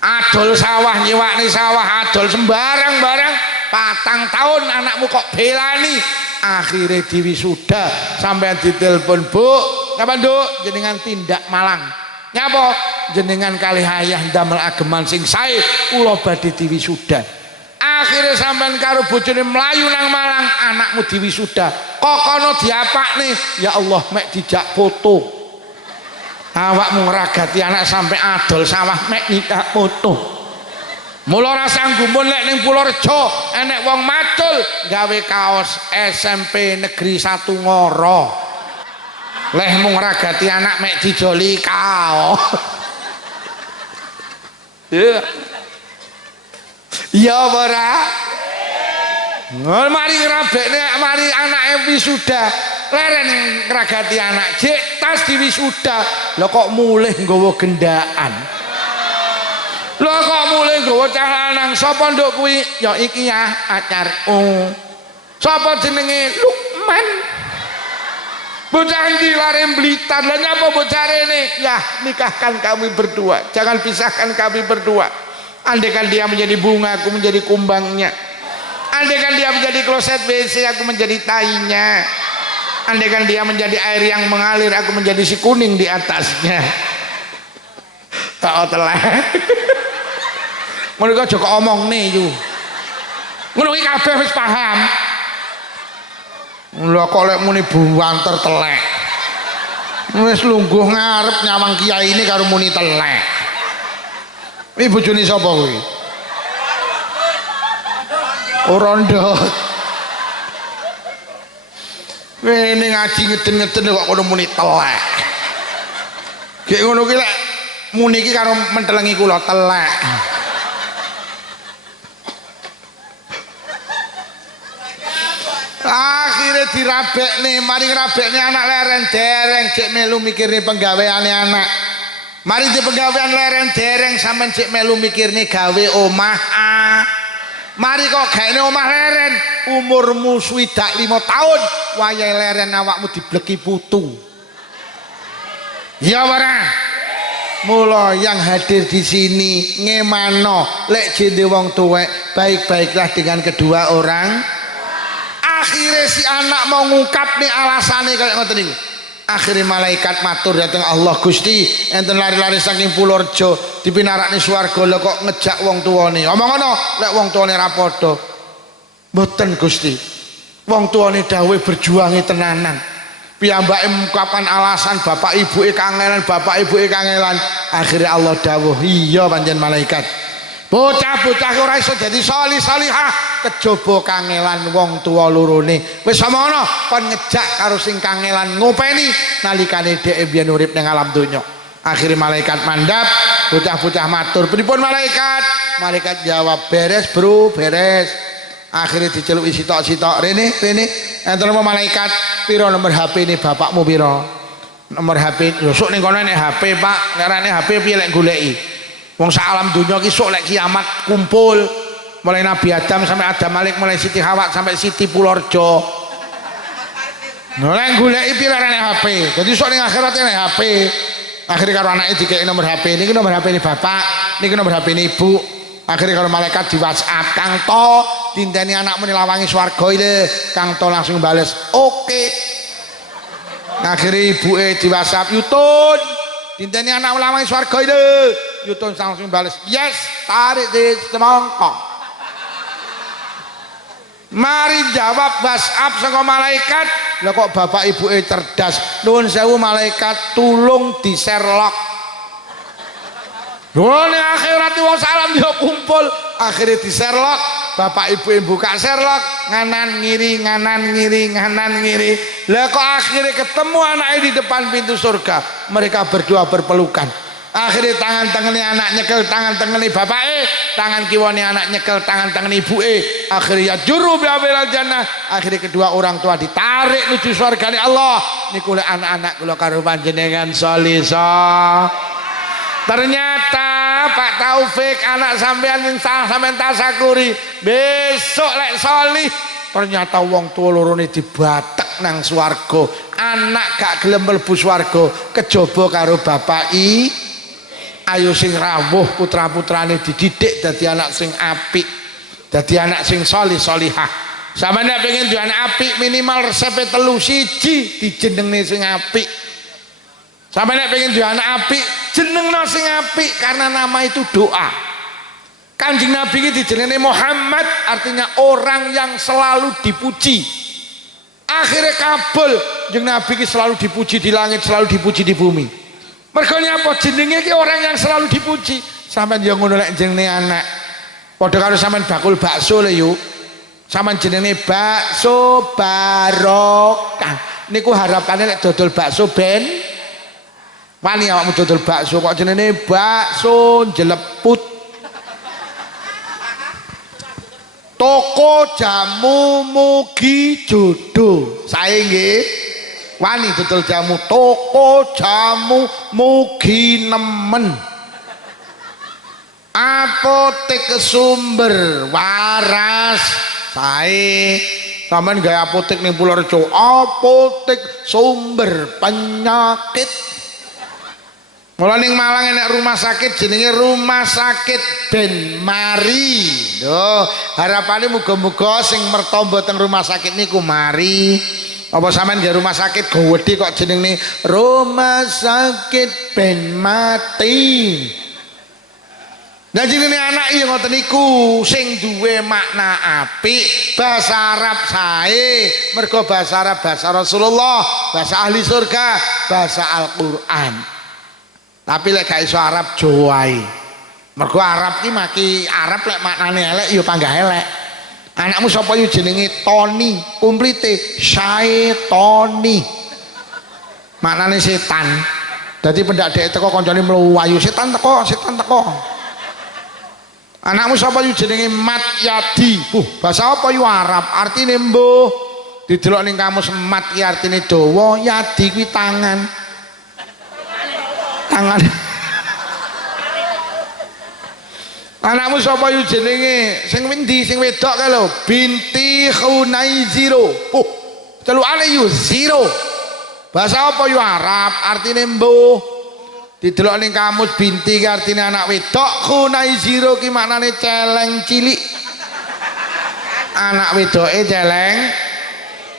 Adol sawah, nyiwakne sawah, adol sembarang barang 4 tahun anakmu kok belani. Akhirnya diwisuda sampean ditelepon, Bu kapan Duk jenengan tindak Malang nyapa jenengan kali ayah damel ageman sing sae kula badhe diwisuda. Akhirnya sampean karo bojone mlayu nang Malang, anakmu diwisuda kok kono diapakne, ya Allah mek dijak foto. Awakmu ngragati anak sampai adol sawah mek nikah foto. Mula rasa gumun lek ning Purworejo enek wong macul gawe kaos SMP Negeri 1 Ngoro. Leh mung ngragati anak mek dijoli kaos. Ya ora? Mari ngrabekne, mari anake wisuda, leren ngragati anak, jek tas diwisuda. Lho kok mulih nggawa gendaan. Lho kok mulih nggawa cah lanang, sapa nduk kuwi? Ya iki ya pacarku. Sapa jenenge? Lukman. Bocah endi lare Blitar. Lah nyapa bocah rene? Ya, nikahkan kami berdua. Jangan pisahkan kami berdua. Andaikan dia menjadi bunga, aku menjadi kumbangnya. Andaikan dia menjadi kloset WC, aku menjadi tainya. Andaikan dia menjadi air yang mengalir, aku menjadi si kuning di atasnya. Tak telah. Ngono kok aja kok omongne yu. Ngono iki kabeh wis paham. Lha kok lek muni buanter telek. Wis lungguh ngarep nyawang kiai ini karo muni telek. Iki bojone sapa kuwi? Orondot. Wene ngaji ngeden-ngeden kok kono muni telek. Gek ngono ki lek muni iki karo mentelengi kula telek. Akhirnya dirabekne, mari ngrabekne anak leren dereng cek melu mikirne penggaweane anak. Mari di penggawean leren dereng sampean cek melu mikirne gawe omah. Mari kok gaene omah leren, umurmu swidak 5 tahun, wayahe leren awakmu dibleki putu. Ya ora? Mula yang hadir di sini ngemano lek jende wong tuwek, baik-baiklah dengan kedua orang. Akhirnya si anak mau ngungkap nih alasannya kayak ngoten niku. Akhirnya malaikat matur dateng Allah, Gusti enten lari-lari saking Purworejo dipinarakne swarga, lho kok ngejak wong tuane. Omong ngono lek wong tuane ra padha. Mboten Gusti. Wong tuane dawuh berjuangi tenanan. Piyambake mengungkapkan alasan bapak ibuke kangelan, bapak ibuke kangelan. Akhirnya Allah dawuh, iya pancen malaikat. Bocah-bocah ora iso dadi salih-salihah kejaba kangelan wong tuwa lorone. Wis samono kon ngejak karo sing kangelan ngopeni nalikane dhek biyen urip ning alam donya. Akhire malaikat mandap, bocah-bocah matur, "Pripun malaikat?" Malaikat jawab, "Beres, Bro, beres." Akhire diceluki sitok-sitok, "Rene, rene, enten malaikat, pira nomor HP ne bapakmu pira?" Nomor HP, "Lho sok ning kono nek HP, Pak. Nek HP piye lek goleki?" Wong sak alam dunya ki sok lek kiamat kumpul. Mulai Nabi Adam sampai Adam Malik, mulai Siti Hawa sampai Siti Pulorjo. Nolak goleki pirane HP. Dadi sok ning akhirat ning HP. Akhirnya kalau anaknya dikei nomor HP, ini nomor HP ini bapak, ini nomor HP ini ibu. Akhirnya kalau malaikat di WhatsApp, Kang To, tinteni anakmu nilawangi swarga ile. Kang To langsung bales, oke. Akhirnya ibu di WhatsApp, Yutun, tinteni anakmu nilawangi swarga ile. Yutun langsung bales, yes, tarik di semangkok. Mari jawab WhatsApp saka malaikat. Lah kok bapak ibu cerdas. Nuwun sewu malaikat tulung di Sherlock. Wong akhirat wong salam dia kumpul, akhirnya di Sherlock. Bapak ibu buka Sherlock, nganan ngiri, nganan ngiri, nganan ngiri. Lah kok akhirnya ketemu anaknya di depan pintu surga. Mereka berdua berpelukan. Akhirnya tangan tengene anak nyekel tangan tengene bapak tangan kiwane anak nyekel tangan tengene ibu akhirnya juru biabil jannah. Akhirnya kedua orang tua ditarik menuju surga Allah. Niku lek anak-anak kula karo panjenengan solisa. Ternyata Pak Taufik anak sampean sampean tasakuri besok lek solih ternyata wong tua lorone dibatek nang swarga. Anak gak gelem mlebu swarga kejaba karo bapak ayo sing rawuh putra-putrane dididik dadi anak sing apik, dadi anak sing solih solihah. Sampeyan nek pengen duwe anak apik minimal resepe 3 siji dijenengne sing apik. Sampeyan nek pengen duwe anak apik jenengno sing apik karena nama itu doa. Kanjeng Nabi iki dijenenge Muhammad artinya orang yang selalu dipuji. Akhirnya kabul jeneng Nabi iki selalu dipuji di langit, selalu dipuji di bumi. Mergane apa jenenge iki orang yang selalu dipuji. Sampeyan yo ngono lek jenenge anak. Padha karo sampeyan bakul bakso le yo. Sampeyan jenenge bakso barokah. Niku harapane lek dodol bakso ben wani awakmu dodol bakso kok jenenge bakso jeleput. Toko jamu mugi jodoh. Sae nggih. Wani dodol jamu, toko jamu mugi nemen. Apotek Sumber Waras. Sae sampean gawe apotek ning Purworejo, apotek sumber penyakit. Mula ning Malang enek rumah sakit jenenge Rumah Sakit Ben Mari. Lho, harapane muga-muga sing mertamba teng rumah sakit niku mari. Apa sampean nggih rumah sakit gowedhe kok jenenge Rumah Sakit Ben Mati. Nah jenenge anak iya ngoten niku sing duwe makna apik, bahasa Arab sae, mergo bahasa Arab bahasa Rasulullah, bahasa ahli surga, bahasa Al-Qur'an. Tapi lek gak iso Arab Jawa ae. Mergo Arab ki maki Arab lek maknane elek ya panggah elek. Anakmu sapa yo jenenge Tony, komplite Syaitoni. Maknane setan. Dadi pendak dek teko kancane mluwayu, setan teko, setan teko. Anakmu sapa yo jenenge Mat Yadi. Bahasa apa yo Arab, artine mbuh. Didelok ning kamus mat ki artine dawa, yadi kuwi tangan. Tangan. Anakmu sapa yo jenenge sing endi sing wedok kae lho Binti Khunaiziro. Celukane yo zero. Bahasa apa yo Arab artine mbuh. Didelok ning kamus Binti ki artine anak wedok, Khunaiziro ki maknane celeng cilik. Anak wedoke celeng.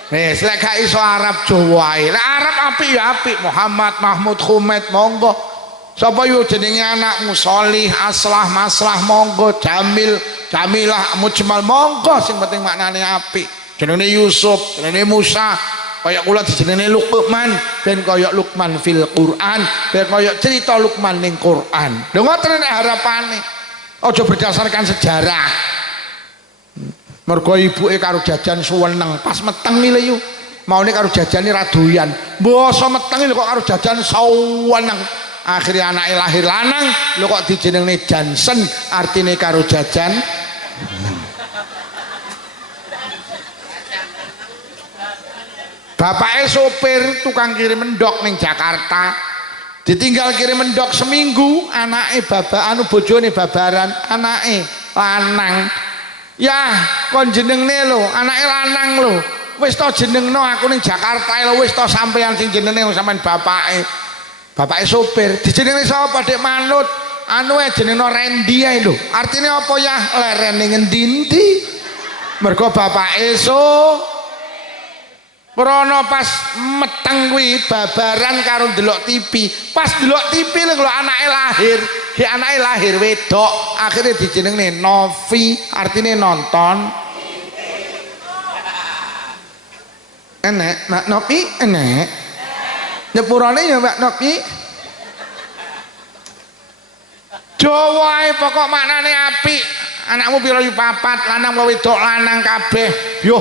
Wis lek gak iso Arab Jawa ae. Lek Arab apik ya apik Muhammad Mahmud Khumet monggo. Sapa yo jenenge anakmu Solih Aslah Maslah monggo, Jamil Jamilah Mujmal monggo, sing penting maknane apik. Jenenge Yusuf, jenenge Musa, kaya kula dijenenge Luqman, ben kaya Luqman fil Quran, ben kaya cerita Luqman ning Quran. Lho ngoten nek harapane. Aja berdasarkan sejarah. Mergo ibuke karo jajan suweneng, pas meteng iki lho. Maune karo jajane ra doyan. Mbasa meteng lho kok karo jajan suweneng. Akhirnya anaknya lahir lanang lo kok dijenengne Jansen artine karo jajan. Bapaknya sopir tukang kirim mendok ning Jakarta. ditinggal kirim mendok seminggu, anake anu bojone babaran, anake lanang. Ya, kon jenengne lho, anake lanang lho. Wis to jenengno aku ning Jakarta lho, wis to sampean sing jenenge sampean bapake. Bapake sopir, dijenenge sapa Dek Manut? Anu jenengno Randy ae lho. Artine apa ya? Lerene ngendi-endi? Mergo bapake Prono pas meteng kuwi babaran karo ndelok TV. Pas ndelok TV lho anake lahir. Ki anake lahir wedok, akhirnya dijenengne Novi, artine nonton. Enek, Mak Novi enek. Nyepurane ya Mbak Novi. Jawa ae pokok maknane apik. Anakmu pira yu 4, lanang apa wedok, lanang kabeh. Yo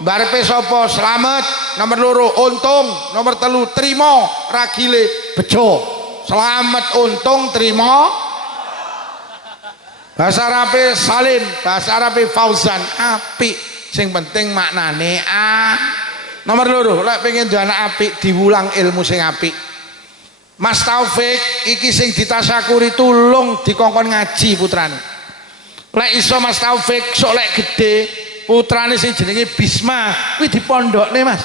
barepe sapa? Slamet. Nomor 2 Untung. Nomor 3 Trimo. Ragile Bejo. Slamet, Untung, Trimo. Bahasa Arabe Salim, bahasa Arabe Fauzan. Apik. Sing penting maknane Nomor 2 lek pengen duwe anak apik diwulang ilmu sing apik. Mas Taufik iki sing ditasyakuri tulung dikongkon ngaji putrane. Lek iso Mas Taufik sok lek gede putrane sing jenenge Bisma kuwi dipondokne Mas.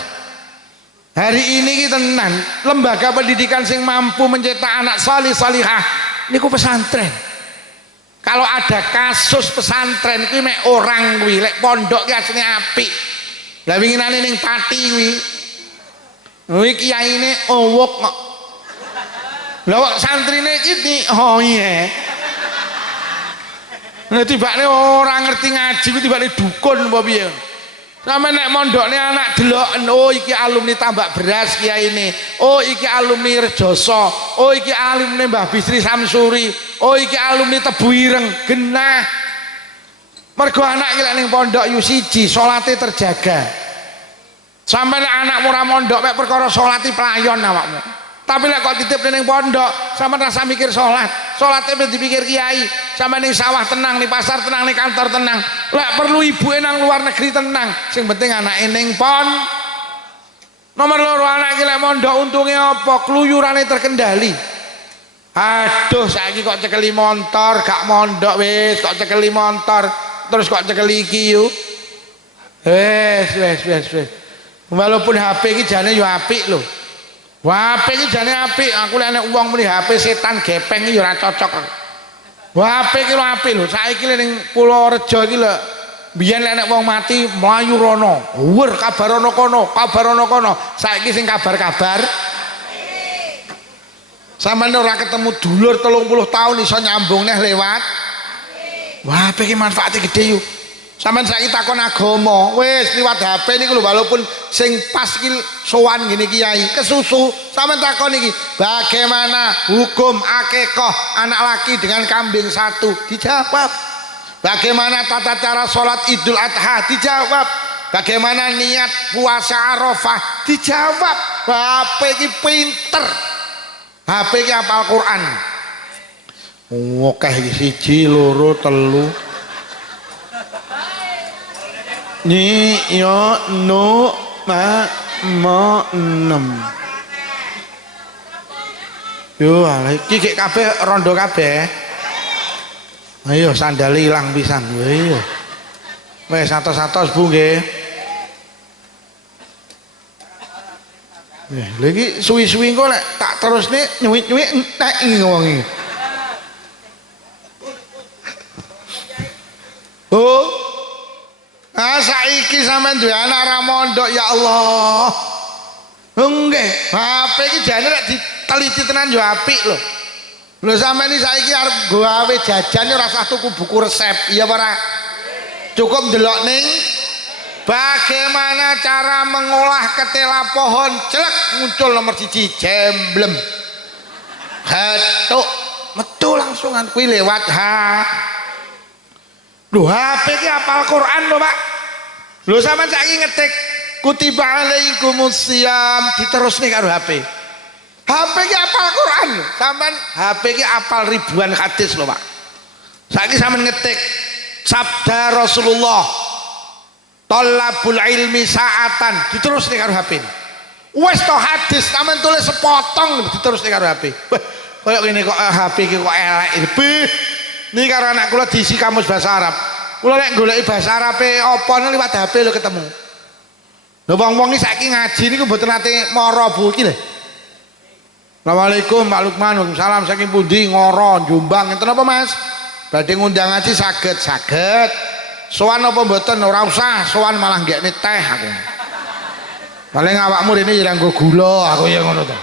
Hari ini kita tenan lembaga pendidikan sing mampu mencetak anak salih salihah niku pesantren. Kalau ada kasus pesantren kuwi mek orang kuwi lek pondok ki asline apik. Lah winginane ning Pati kuwi kiyaine owok kok. Lah kok santrine iki iya. Nah tibane ora ngerti ngaji kuwi tibane dukun apa piye. Sampe nek mondokne anak deloken, oh iki alumni Tambak Beras kiyaine. Oh iki alumni Rejoso. Oh iki alumni Mbah Bisri Samsuri. Oh iki alumni Tebu Ireng. Genah. Mergo anak iki lek ning pondok yu siji salate terjaga. Sampe nek anakmu ora mondok mek perkara salate pelayon awakmu. Tapi lek kok titip ning pondok, sampean rasa mikir salat. Salate ben dipikir kiai. Sampean ning sawah tenang, ning pasar tenang, ning kantor tenang. Lek perlu ibuke nang luar negeri tenang. Sing penting anake ning pon. Nomor 2 anak iki lek mondok untunge apa? Kluyurane terkendali. Aduh saiki kok cekeli montor, gak mondok wis kok cekeli montor, terus kok cekeli iki yo. Wis. Walaupun HP iki jane yo apik lho. Wah, HP iki jane apik. Aku lek nek wong muni HP setan gepeng iki ora cocok. Wah, HP iki lho apik lho. Saiki ning Purworejo iki lho. Biyen nek wong mati mlayu rono. Wur kabar ana kono, kabar ana kono. Saiki sing kabar-kabar sampeyan ora ketemu dulur 30 tahun iso nyambung neh lewat. Wah, HP iki manfaate gede yo. Sampeyan saiki takon agama, wis liwat HP niku lho walaupun sing pas iki sowan ngene kiai, kesusu. Sampeyan takon iki, bagaimana hukum akikah anak laki dengan kambing 1? Dijawab. Bagaimana tata cara sholat Idul Adha? Dijawab. Bagaimana niat puasa Arafah? Dijawab. HP iki pinter. HP iki hafal Quran. Akeh iki 1, 2, 3. Ni yo no ma mo 6. Yo iki gek kabeh rondo kabeh. Ayo sandal ilang pisan. Ayo. Wis atos-atos Bu nggih. Lha iki suwi-suwi engko lek tak terusne nyuwit-nyuwit entek iki wong iki. Oh. Saiki sampean duwe anak ra mondok ya Allah. Nggih, HP iki jane lek diteliti tenan yo apik lho. Lho sampean iki saiki arep gawe jajan ora usah tuku buku resep, iya apa ora? Cukup ndelok ning bagaimana cara mengolah ketela pohon, celek muncul nomor 1 jemblem. Hatuk metu langsungan kuwi lewat Lho HP ki hafal Quran lho Pak. Lho sampean saiki ngetik kutiba alaikumusiyam diterusne karo HP. HP ki hafal Quran lho. Sampean HP ki hafal ribuan hadis lho Pak. Saiki sampean ngetik sabda Rasulullah thalabul ilmi sa'atan diterusne karo HP. Wes to hadis sampean tulis sepotong diterusne karo HP. Kayak ngene kok HP iki kok elek iki. Niki karo anak kula diisi kamus bahasa Arab. Kula nek goleki bahasa Arabe apa liwat HP lho ketemu. Lho wong-wong iki saiki ngaji niku mboten nate mara Bu iki lho. Assalamualaikum Pak Lukman, waalaikumsalam, saking pundi? Ngoro, Jombang, enten apa Mas? Badhe ngundang ngaji saged. Sowan apa mboten? Ora usah, sowan malah nggekne teh aku. Paling awakmu rene ya nggo gula, aku ya ngono to.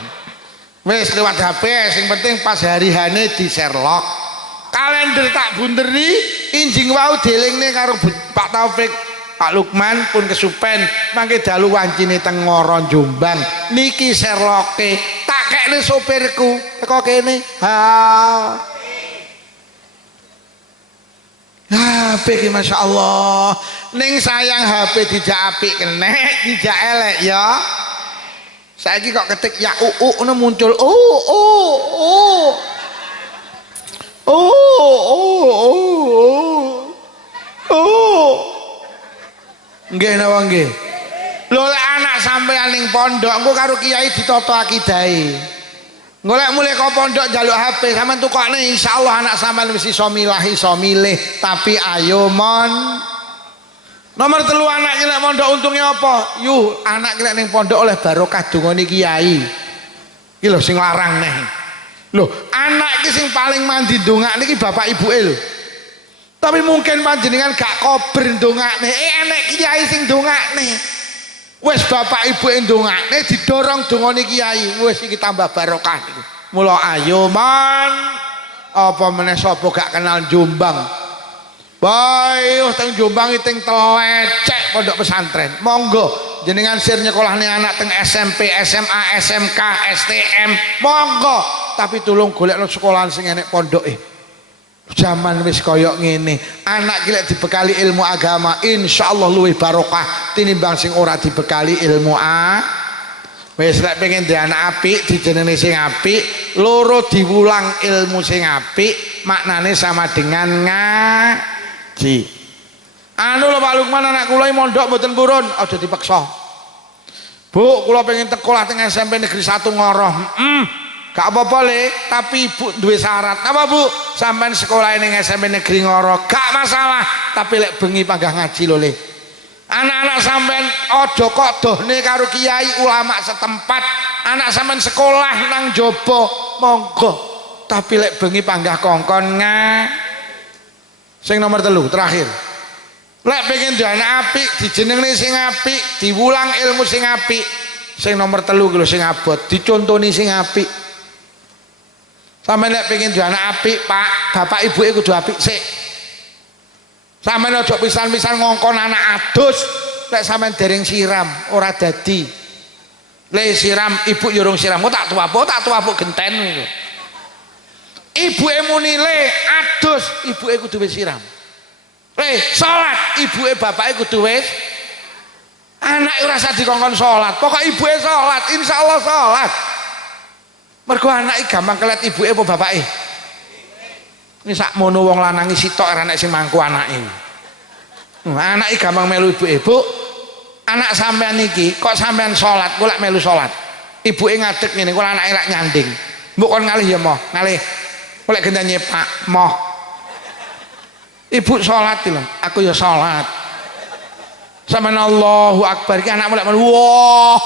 Wis lewat HP, sing penting pas hari hane di Sherlock. Kalender tak bunderi, injing wau dielingne karo Pak Taufik. Pak Lukman pun kesupen mangke dalu wancine teng Ngoro Jombang niki Sherlocke tak kekne sopirku teko kene HP ki Masya Allah ning sayang HP dijak apik kenek dijak elek ya saiki kok ketik ya ngono muncul nggih napa nggih lho lek anak sampeyan ning pondok engko karo kiai ditata akidahe engko lek mulai kok pondok njaluk HP sampean tukokne insyaallah anak sampean wis iso milah iso milih tapi ayo mon nomor 3 anak iki lek pondok untungnya apa yuh anak iki lek ning pondok oleh barokah dongane kiai iki lho sing larang neh lho anak iki sing paling mandi ndongakne iki bapak ibuke lho. Tapi mungkin panjenengan gak kober ndongakne, enek kiai sing ndongakne. Wis bapak ibu ndongakne didorong dongane kiai, wis iki tambah barokah iki. Mula ayo man, apa meneh sapa gak kenal Jombang. Bae teng Jombang iki teng Telecek pondok pesantren. Monggo jenengan sir nyekolahne anak teng SMP, SMA, SMK, STM, monggo. Tapi tulung golekno sekolahan sing enek pondoke. Zaman wis koyok ngene anak gila dibekali ilmu agama insyaallah luwih barokah tinimbang sing ora dibekali ilmu wis lek pengen duwe anak apik dijenenge sing apik loro diwulang ilmu sing apik maknane sama dengan ngaji anu lho Pak Lukman anak kula mondok mboten purun aja dipaksa Bu kula pengen sekolah teng SMP Negeri 1 Ngoro gak apa-apa le tapi ibu duwe syarat apa Bu sampean sekolah ning SMP Negeri Ngoro gak masalah tapi lek bengi panggah ngaji lho le anak-anak sampean aja kok dohne karo kiai ulama setempat anak sampean sekolah nang jopo monggo tapi lek bengi panggah kongkon sing nomor 3 terakhir lek pengen duwe anak apik dijenengne sing apik diwulang ilmu sing apik sing nomor 3 lho sing abot dicontoni sing apik sampeyan nek pengen duwe anak apik Pak bapak ibuke kudu apik sik sampeyan aja pisan-pisan ngongkon anak adus lek sampeyan dereng siram ora dadi le siram ibu yo urung siram kok tak tuwapuk genten niku ibuke muni le adus ibuke kudu wis siram le salat ibuke bapake kudu wis anake ora usah dikongkon salat pokok ibuke salat insyaallah salat mergo anake gampang kelet ibuke apa bapake ini sakmono wong lanangi sitok ora nek sing mangku anake anake gampang melu ibuke Bu anak sampean iki kok sampean salat kok lek melu salat ibuke ngadeg ngene kok anake lak nyanding mbok kon ngalih ya moh ngalih kok lek gendane Pak moh ibu salat lho aku ya salat sampean Allahu Akbar iki anakmu lek melu wah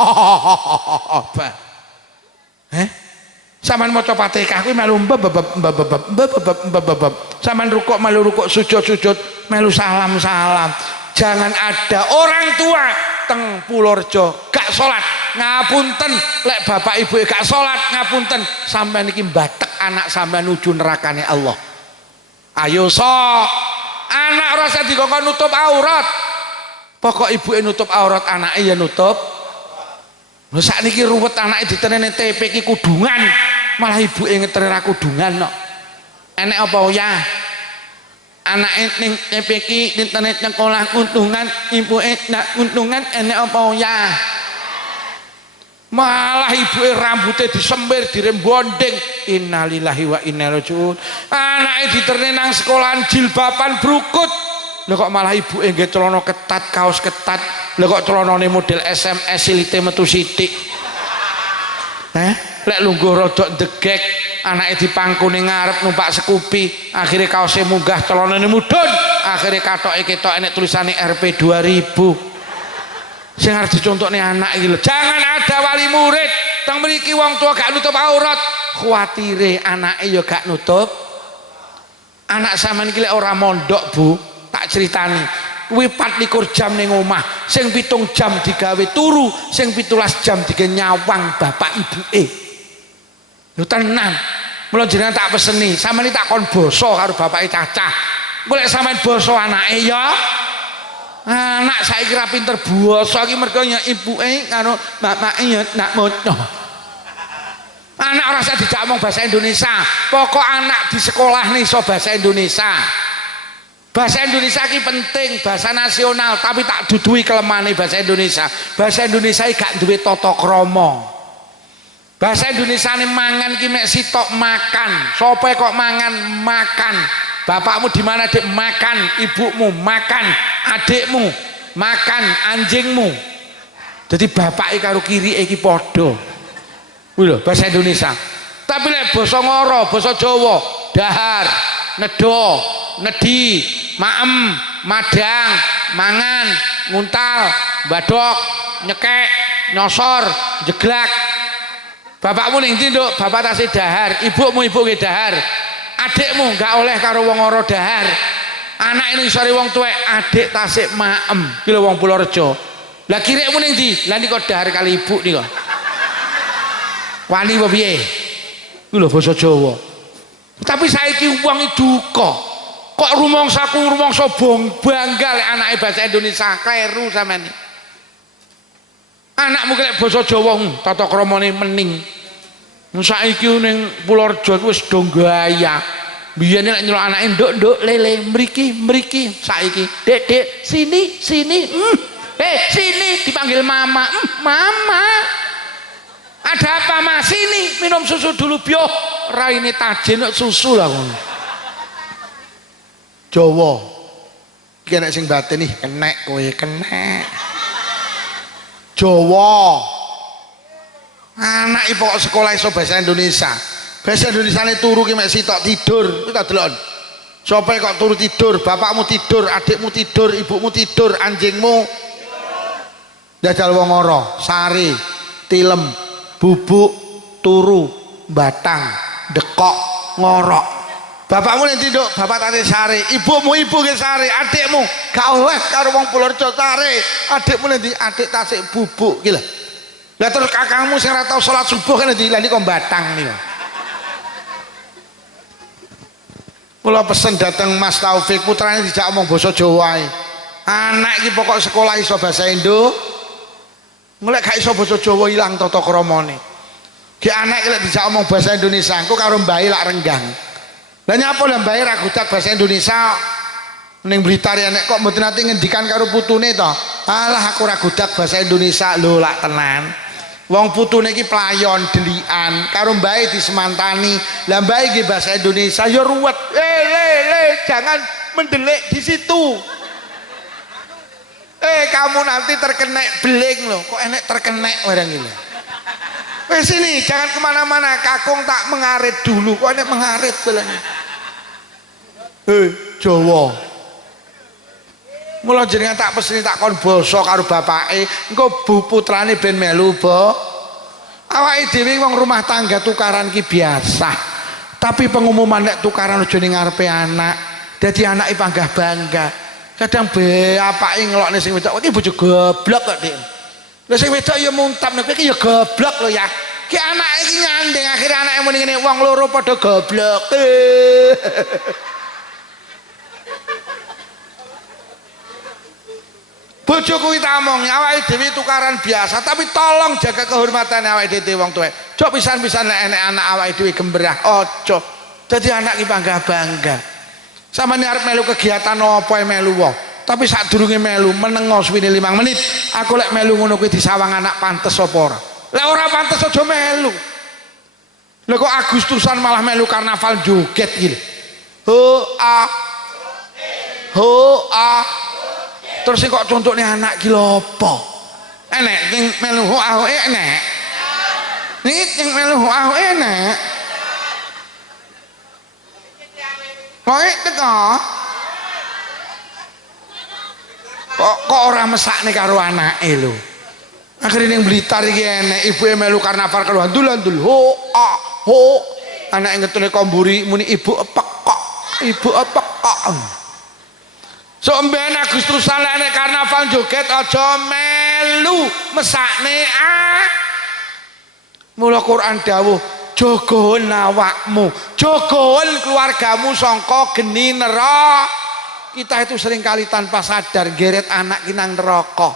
sampean maca Fatihah kuwi melu sampean rukuk melu rukuk sujud melu salam jangan ada orang tua teng Purworejo gak salat ngapunten lek bapak ibu gak salat ngapunten sampean iki mbatek anak sampean nuju nerakane Allah ayo anak ora usah dikongkon nutup aurat pokok ibuke nutup aurat anake ya nutup lho sakniki ruwet anake ditenene TP iki kudungan malah ibuke ngeter ra kudungan kok enek apa ya anake ning TP iki internet nyekolah untungan ibuke ndak untungan enek apa ya malah ibuke rambutnya disembir dirembondeng innalillahi wa inna ilaihi rajiun anake diterne nang sekolahan jilbaban brukut lho kok malah ibuke nggih celana ketat kaos ketat lho kok celanane model SMS silite metu sithik lek lungguh rodok degek anake dipangkune ngarep numpak Scoopy akhirnya kaosnya munggah celonane mudhun akhirnya katoke ketok enek tulisane RP 2000 sing arep dicontokne anak iki lho jangan ada wali murid teng mriki wong tua gak nutup aurat kuwatire anake ya gak nutup anak sampean iki lek ora mondok Bu tak critani kuwi 24 jam ning omah sing 7 jam digawe turu sing 17 jam digawe nyawang bapak ibuke lho tenan mula jenengan tak peseni sampeyan tak kon basa karo bapake cacah golek sampeyan basa anake ya anak saiki ra pinter basa iki mergo ibuke karo bapake ya nak moco anak ora usah dijak ngomong bahasa Indonesia pokok anak di sekolah nih iso bahasa Indonesia. Bahasa Indonesia ini penting, bahasa nasional, tapi tak dudui kelemahane bahasa Indonesia. Bahasa Indonesia ini gak duwe tata krama. Bahasa Indonesia ini mangan ki mek sitok makan. Sopo kok mangan makan. Bapakmu di mana Dik makan, ibumu makan, adikmu makan, anjingmu. Jadi bapak karo kiri iki padha. Kuwi lho bahasa Indonesia. Tapi lek basa ngoro, basa Jawa, dahar, nedo, nedi, maem, madang, mangan, nguntal, badok, nyekek, nyosor, jeglak. Bapakmu ning ndi nduk? Bapak tasih dahar, ibumu ibuke dahar. Adikmu gak oleh karo wong ora dahar. Anak ini sore wong tuwek, adik tasik maem. Ki lho wong Purworejo. Lah kirikmu ning ndi? Lah niku dahar kali ibu nika. Wani apa piye? Ku lho basa Jawa. Tapi saiki wong duka. Kok rumangsaku rumangsa bangga lek anake bahasa Indonesia kleru sampean. Anakmu lek basa Jawa tata kramane mening. Saiki ning Purworejo wis do gaya. Biyen lek nyeluk anake nduk lele mriki saiki Dek sini sini dipanggil mama mama. Ada apa Mas? Sini minum susu dulu bio. Raine tajin susu lah ngono. Jawa. Iki nek sing batin nih kenek kowe kenek. Jawa. Anak pokok sekolah iso bahasa Indonesia. Bahasa Indonesia ini turu ki mek sitok tidur. Kita delok. Sapa kok turu tidur? Bapakmu tidur, adikmu tidur, ibumu tidur, anjingmu jajal wong ora, sari, tilem, bubuk, turu, batang, dekok, ngorok. Bapakmu ning nduk, bapak tate sare, ibumu ibu ke sare, adikmu gak oleh karo wong Purworejo sare. Adikmu ning ndi? Adik tasik bubuk ki lho. Lah terus kakangmu sing ora tau salat subuh kan ndi? Lah niku batang niku. Kula pesen dateng Mas Taufik putrane dijak omong basa Jawa ae. Anak iki pokok sekolah iso bahasa Indo. Ngelek gak iso basa Jawa ilang tata kramane. Ki anak iki lek dijak omong bahasa Indonesia engko karo mbahe lak renggang. Lah nyapa lah mbahe ra gudak bahasa Indonesia ning Blitar ya nek kok mboten nate ngendikan karo putune to. Alah aku ra gudak bahasa Indonesia lho lak tenan. Wong putune iki playon delikan karo mbahe disemantani. Lah mbahe iki bahasa Indonesia ya ruwet. Jangan mendelik di situ. Kamu nanti terkenek beling loh. Kok enek terkenek barang ini. Sini jangan kemana-mana. Kakung tak mengarit dulu. Kok enek mengarit belanya. Jawa. Mula jenengan tak peseni tak kon basa karo bapake. Engko bu putrane ben melu bo. Awake dhewe wong rumah tangga tukaran ki biasa. Tapi pengumuman nek tukaran aja ning ngarepe anak. Dadi anake panggah bangga. Kadang be apake ngelokne sing wedok iki bojo goblok kok Dik. Lah sing wedok ya muntap nek iki ya goblok lho ya. Ki anake iki nyanding akhire anake muni ngene wong loro padha goblok. Bojo kuwi tak omong awake dhewe tukaran biasa tapi tolong jaga kehormatan awake dhewe wong tuwek. Cok pisan-pisan nek enek anak awake dhewe gembrah ojo. Dadi anak iki bangga-bangga. Samane arep melu kegiatan apa melu wae. Tapi sadurunge melu menengo suwine 5 menit. Aku lek melu ngono kuwi disawang anak pantes apa ora? Lek ora pantes aja melu. Lek kok Agustusan malah melu karnaval joget iki. Ho a terus kok contone anak ki lho apa? Enek sing melu ho enek. Nih yang melu aku enak. Kok teko? Kok orang mesakne karo anake lho. Akhirnya yang Blitar iki enek ibuke melu karnaval karo andul-andul ho ah ho. Anake ngetune komburi muni ibu epek kok. Ibu epek kok. So mben Agustusan nek karnaval joget aja melu mesakne ah. Mula Quran dawuh jogohon awakmu, jogohon keluargamu sangka geni neraka. Kita itu seringkali tanpa sadar geret anak kinang neraka.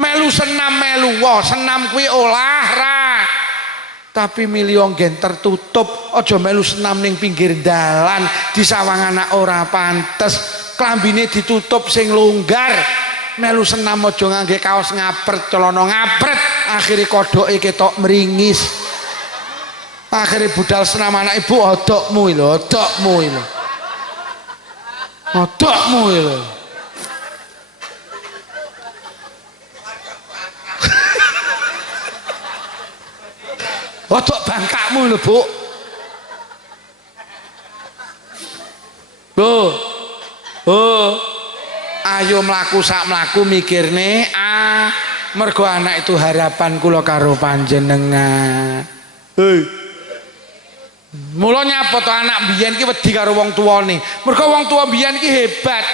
Melu senam melu wo, senam kuwi olah. Tapi milih gen tertutup, aja melu senam ning pinggir dalan, di sawang anak ora pantes, klambine ditutup sing longgar. Melu senam aja ngangge kaos ngapret, celana ngapret, akhire kodoke ketok meringis. Akhire budal senam anak ibu odokmu lho, odokmu lho. Odokmu lho. Odok bangkakmu lho, Bu. Ayo mlaku sak mlaku mikirne mergo anak itu harapan kula karo panjenengan. Mula nyapa to anak biyen ki wedi karo wong tuane. Mergo wong tua biyen ki hebat.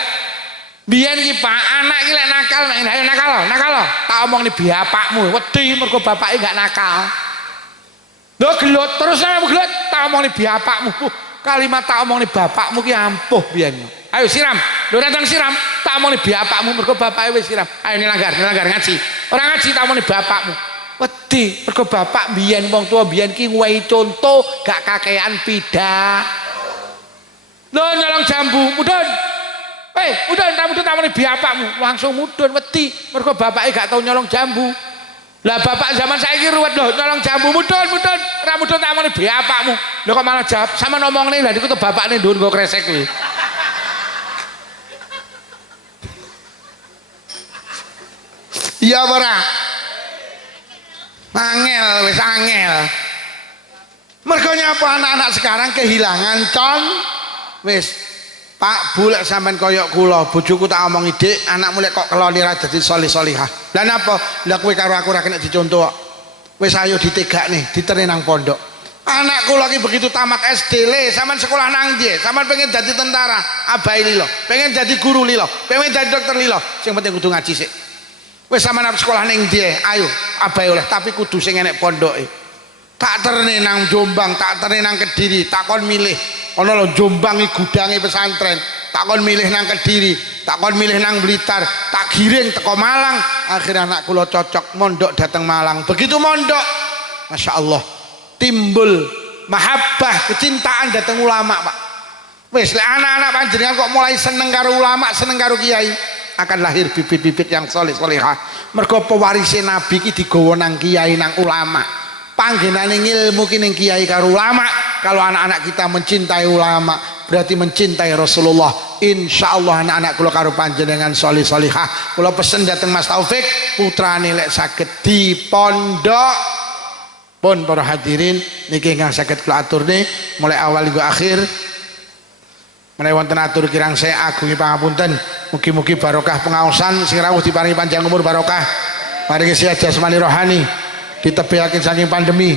Biyen ki Pak, anak ki lek nakal, ayo nakal. Tak omongni bapakmu, wedi mergo bapake gak nakal. Lho gelut terus sampe gelut, tak omongni bapakmu. Kalimat tak omongni bapakmu ki ampuh biyen. Ayo siram. Lho datang siram, tak omongni bapakmu mergo bapake wis siram. Ayo nilanggar ngaji. Ora ngaji tak omongni bapakmu. Wedi mergo bapak biyen wong tua biyen ki ngwehi contoh gak kakean pida. Lho nyolong jambu, mudun. Mudun tak omongni bapakmu, langsung mudun wedi mergo bapake gak tau nyolong jambu. Lah bapak zaman saiki ruwet lho nyolong jambu mudun. Ora mudun tak omongni bapakmu. Lho kok malah jawab sama ngomongne lha iku to bapakne ndun nggo kresek kuwi. Iya ora? Angel wis angel. Mergo nyapa anak-anak sekarang kehilangan wis Pak Bu lek sampean koyok kula bojoku tak omongi Dik anakmu lek kok keloni ra dadi salih-salihah. Lah napa? Lah kowe karo aku ora kena dicontoh kok. Wis ayo ditegakne diterne nang pondok. Anakku lagi begitu tamat SD le sampean sekolah nang ndi? Sampean pengen dadi tentara, abai lilo. Pengen dadi guru lilo, pengen dadi dokter lilo. Sing penting kudu ngaji sik. Wis sampean arep sekolah ning ndi? Ayo abai oleh tapi kudu sing enek pondoke. Tak terne nang Jombang, tak terne nang Kediri, tak kon milih. Ana lho Jombang iki gudange pesantren, tak kon milih nang Kediri, tak kon milih nang Blitar, tak giring teko Malang. Akhirnya anak kula cocok mondok datang Malang. Begitu mondok, Masya Allah timbul mahabbah, kecintaan datang ulama, Pak. Wis lek anak-anak panjenengan kok mulai seneng karo ulama, seneng karo kiai, akan lahir bibit-bibit yang soleh-solehah. Mergo pewarise Nabi ki digawa nang kiai nang ulama. Panggenane ilmu ki ning kiai karo ulama. Kalau anak-anak kita mencintai ulama berarti mencintai Rasulullah. Insyaallah anak-anak kula karo panjenengan soleh-solehah. Kula pesen dateng Mas Taufik putrane lek saged di pondok. Pun para hadirin niki ingkang saged kula aturne mulai awal hingga akhir. Menawi wonten atur kirang saya agungi pangapunten. Mugi-mugi barokah pengaosan sing rawuh diparingi panjang umur barokah. Paringi sehat jasmani rohani. Ditebihaken saking pandemi.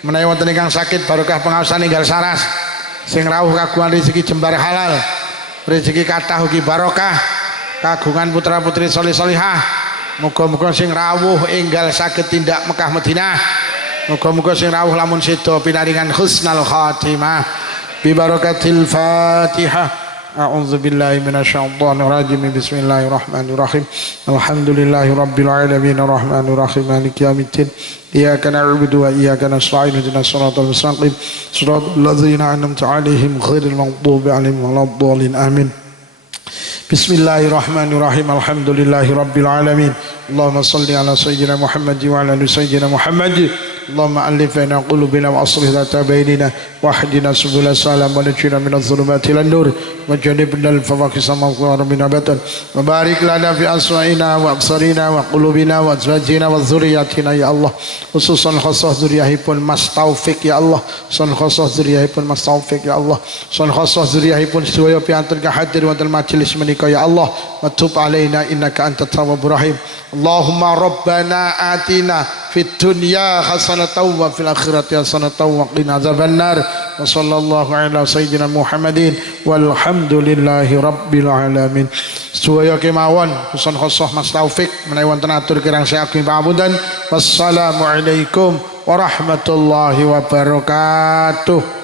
Menawi wonten ingkang sakit barokah pengaosan ninggal saras. Sing rawuh kagungan rezeki jembar halal. Rezeki kathah ugi barokah. Kagungan putra-putri soleh-solehah. Muga-muga sing rawuh enggal saged tindak Mekah Madinah. Muga-muga sing rawuh lamun sedo pinaringan husnal khatimah. Bi barakatil Fatihah. A'udzu billahi minasyaitonir rajim. Bismillahirrahmanirrahim. Alhamdulillahi rabbil alamin arrahmanir rahim maliki yaumiddin. Iyyaka na'budu wa iyyaka nasta'in ihdinas siratal mustaqim. Shiratal ladzina an'amta 'alaihim ghairil maghdubi 'alaihim waladdallin. Amin. Bismillahirrahmanirrahim. Alhamdulillahi rabbil alamin. Allahumma salli ala sayyidina Muhammad wa ala ali sayyidina Muhammad Allahumma alif baina qulubina wa aslih dhata bainina wahdina subul salam wa najina minadh dhulumati ilan nur wa jannibna al-fawahisha ma dhahara minha wa batan wa barik lana fi asma'ina wa absarina wa qulubina wa azwajina wa dzurriyyatina ya Allah khususan khusus dzurriyyahipun Mas Taufik ya Allah son khusus dzurriyyahipun Mas Taufik ya Allah son khusus dzurriyyahipun sedaya piantun kahadir wonten majelis menika ya Allah wa tub alaina innaka antat tawwabur rahim Allahumma rabbana atina fid dunya hasanatan wa fil akhirati hasanatan wa qina adzabannar wa sallallahu ala sayyidina Muhammadin walhamdulillahi rabbil alamin. Sedaya kemawon kusun khosoh Mas Taufik menawi wonten atur kirang saya ageng pangapunten. Wassalamualaikum warahmatullahi wabarakatuh.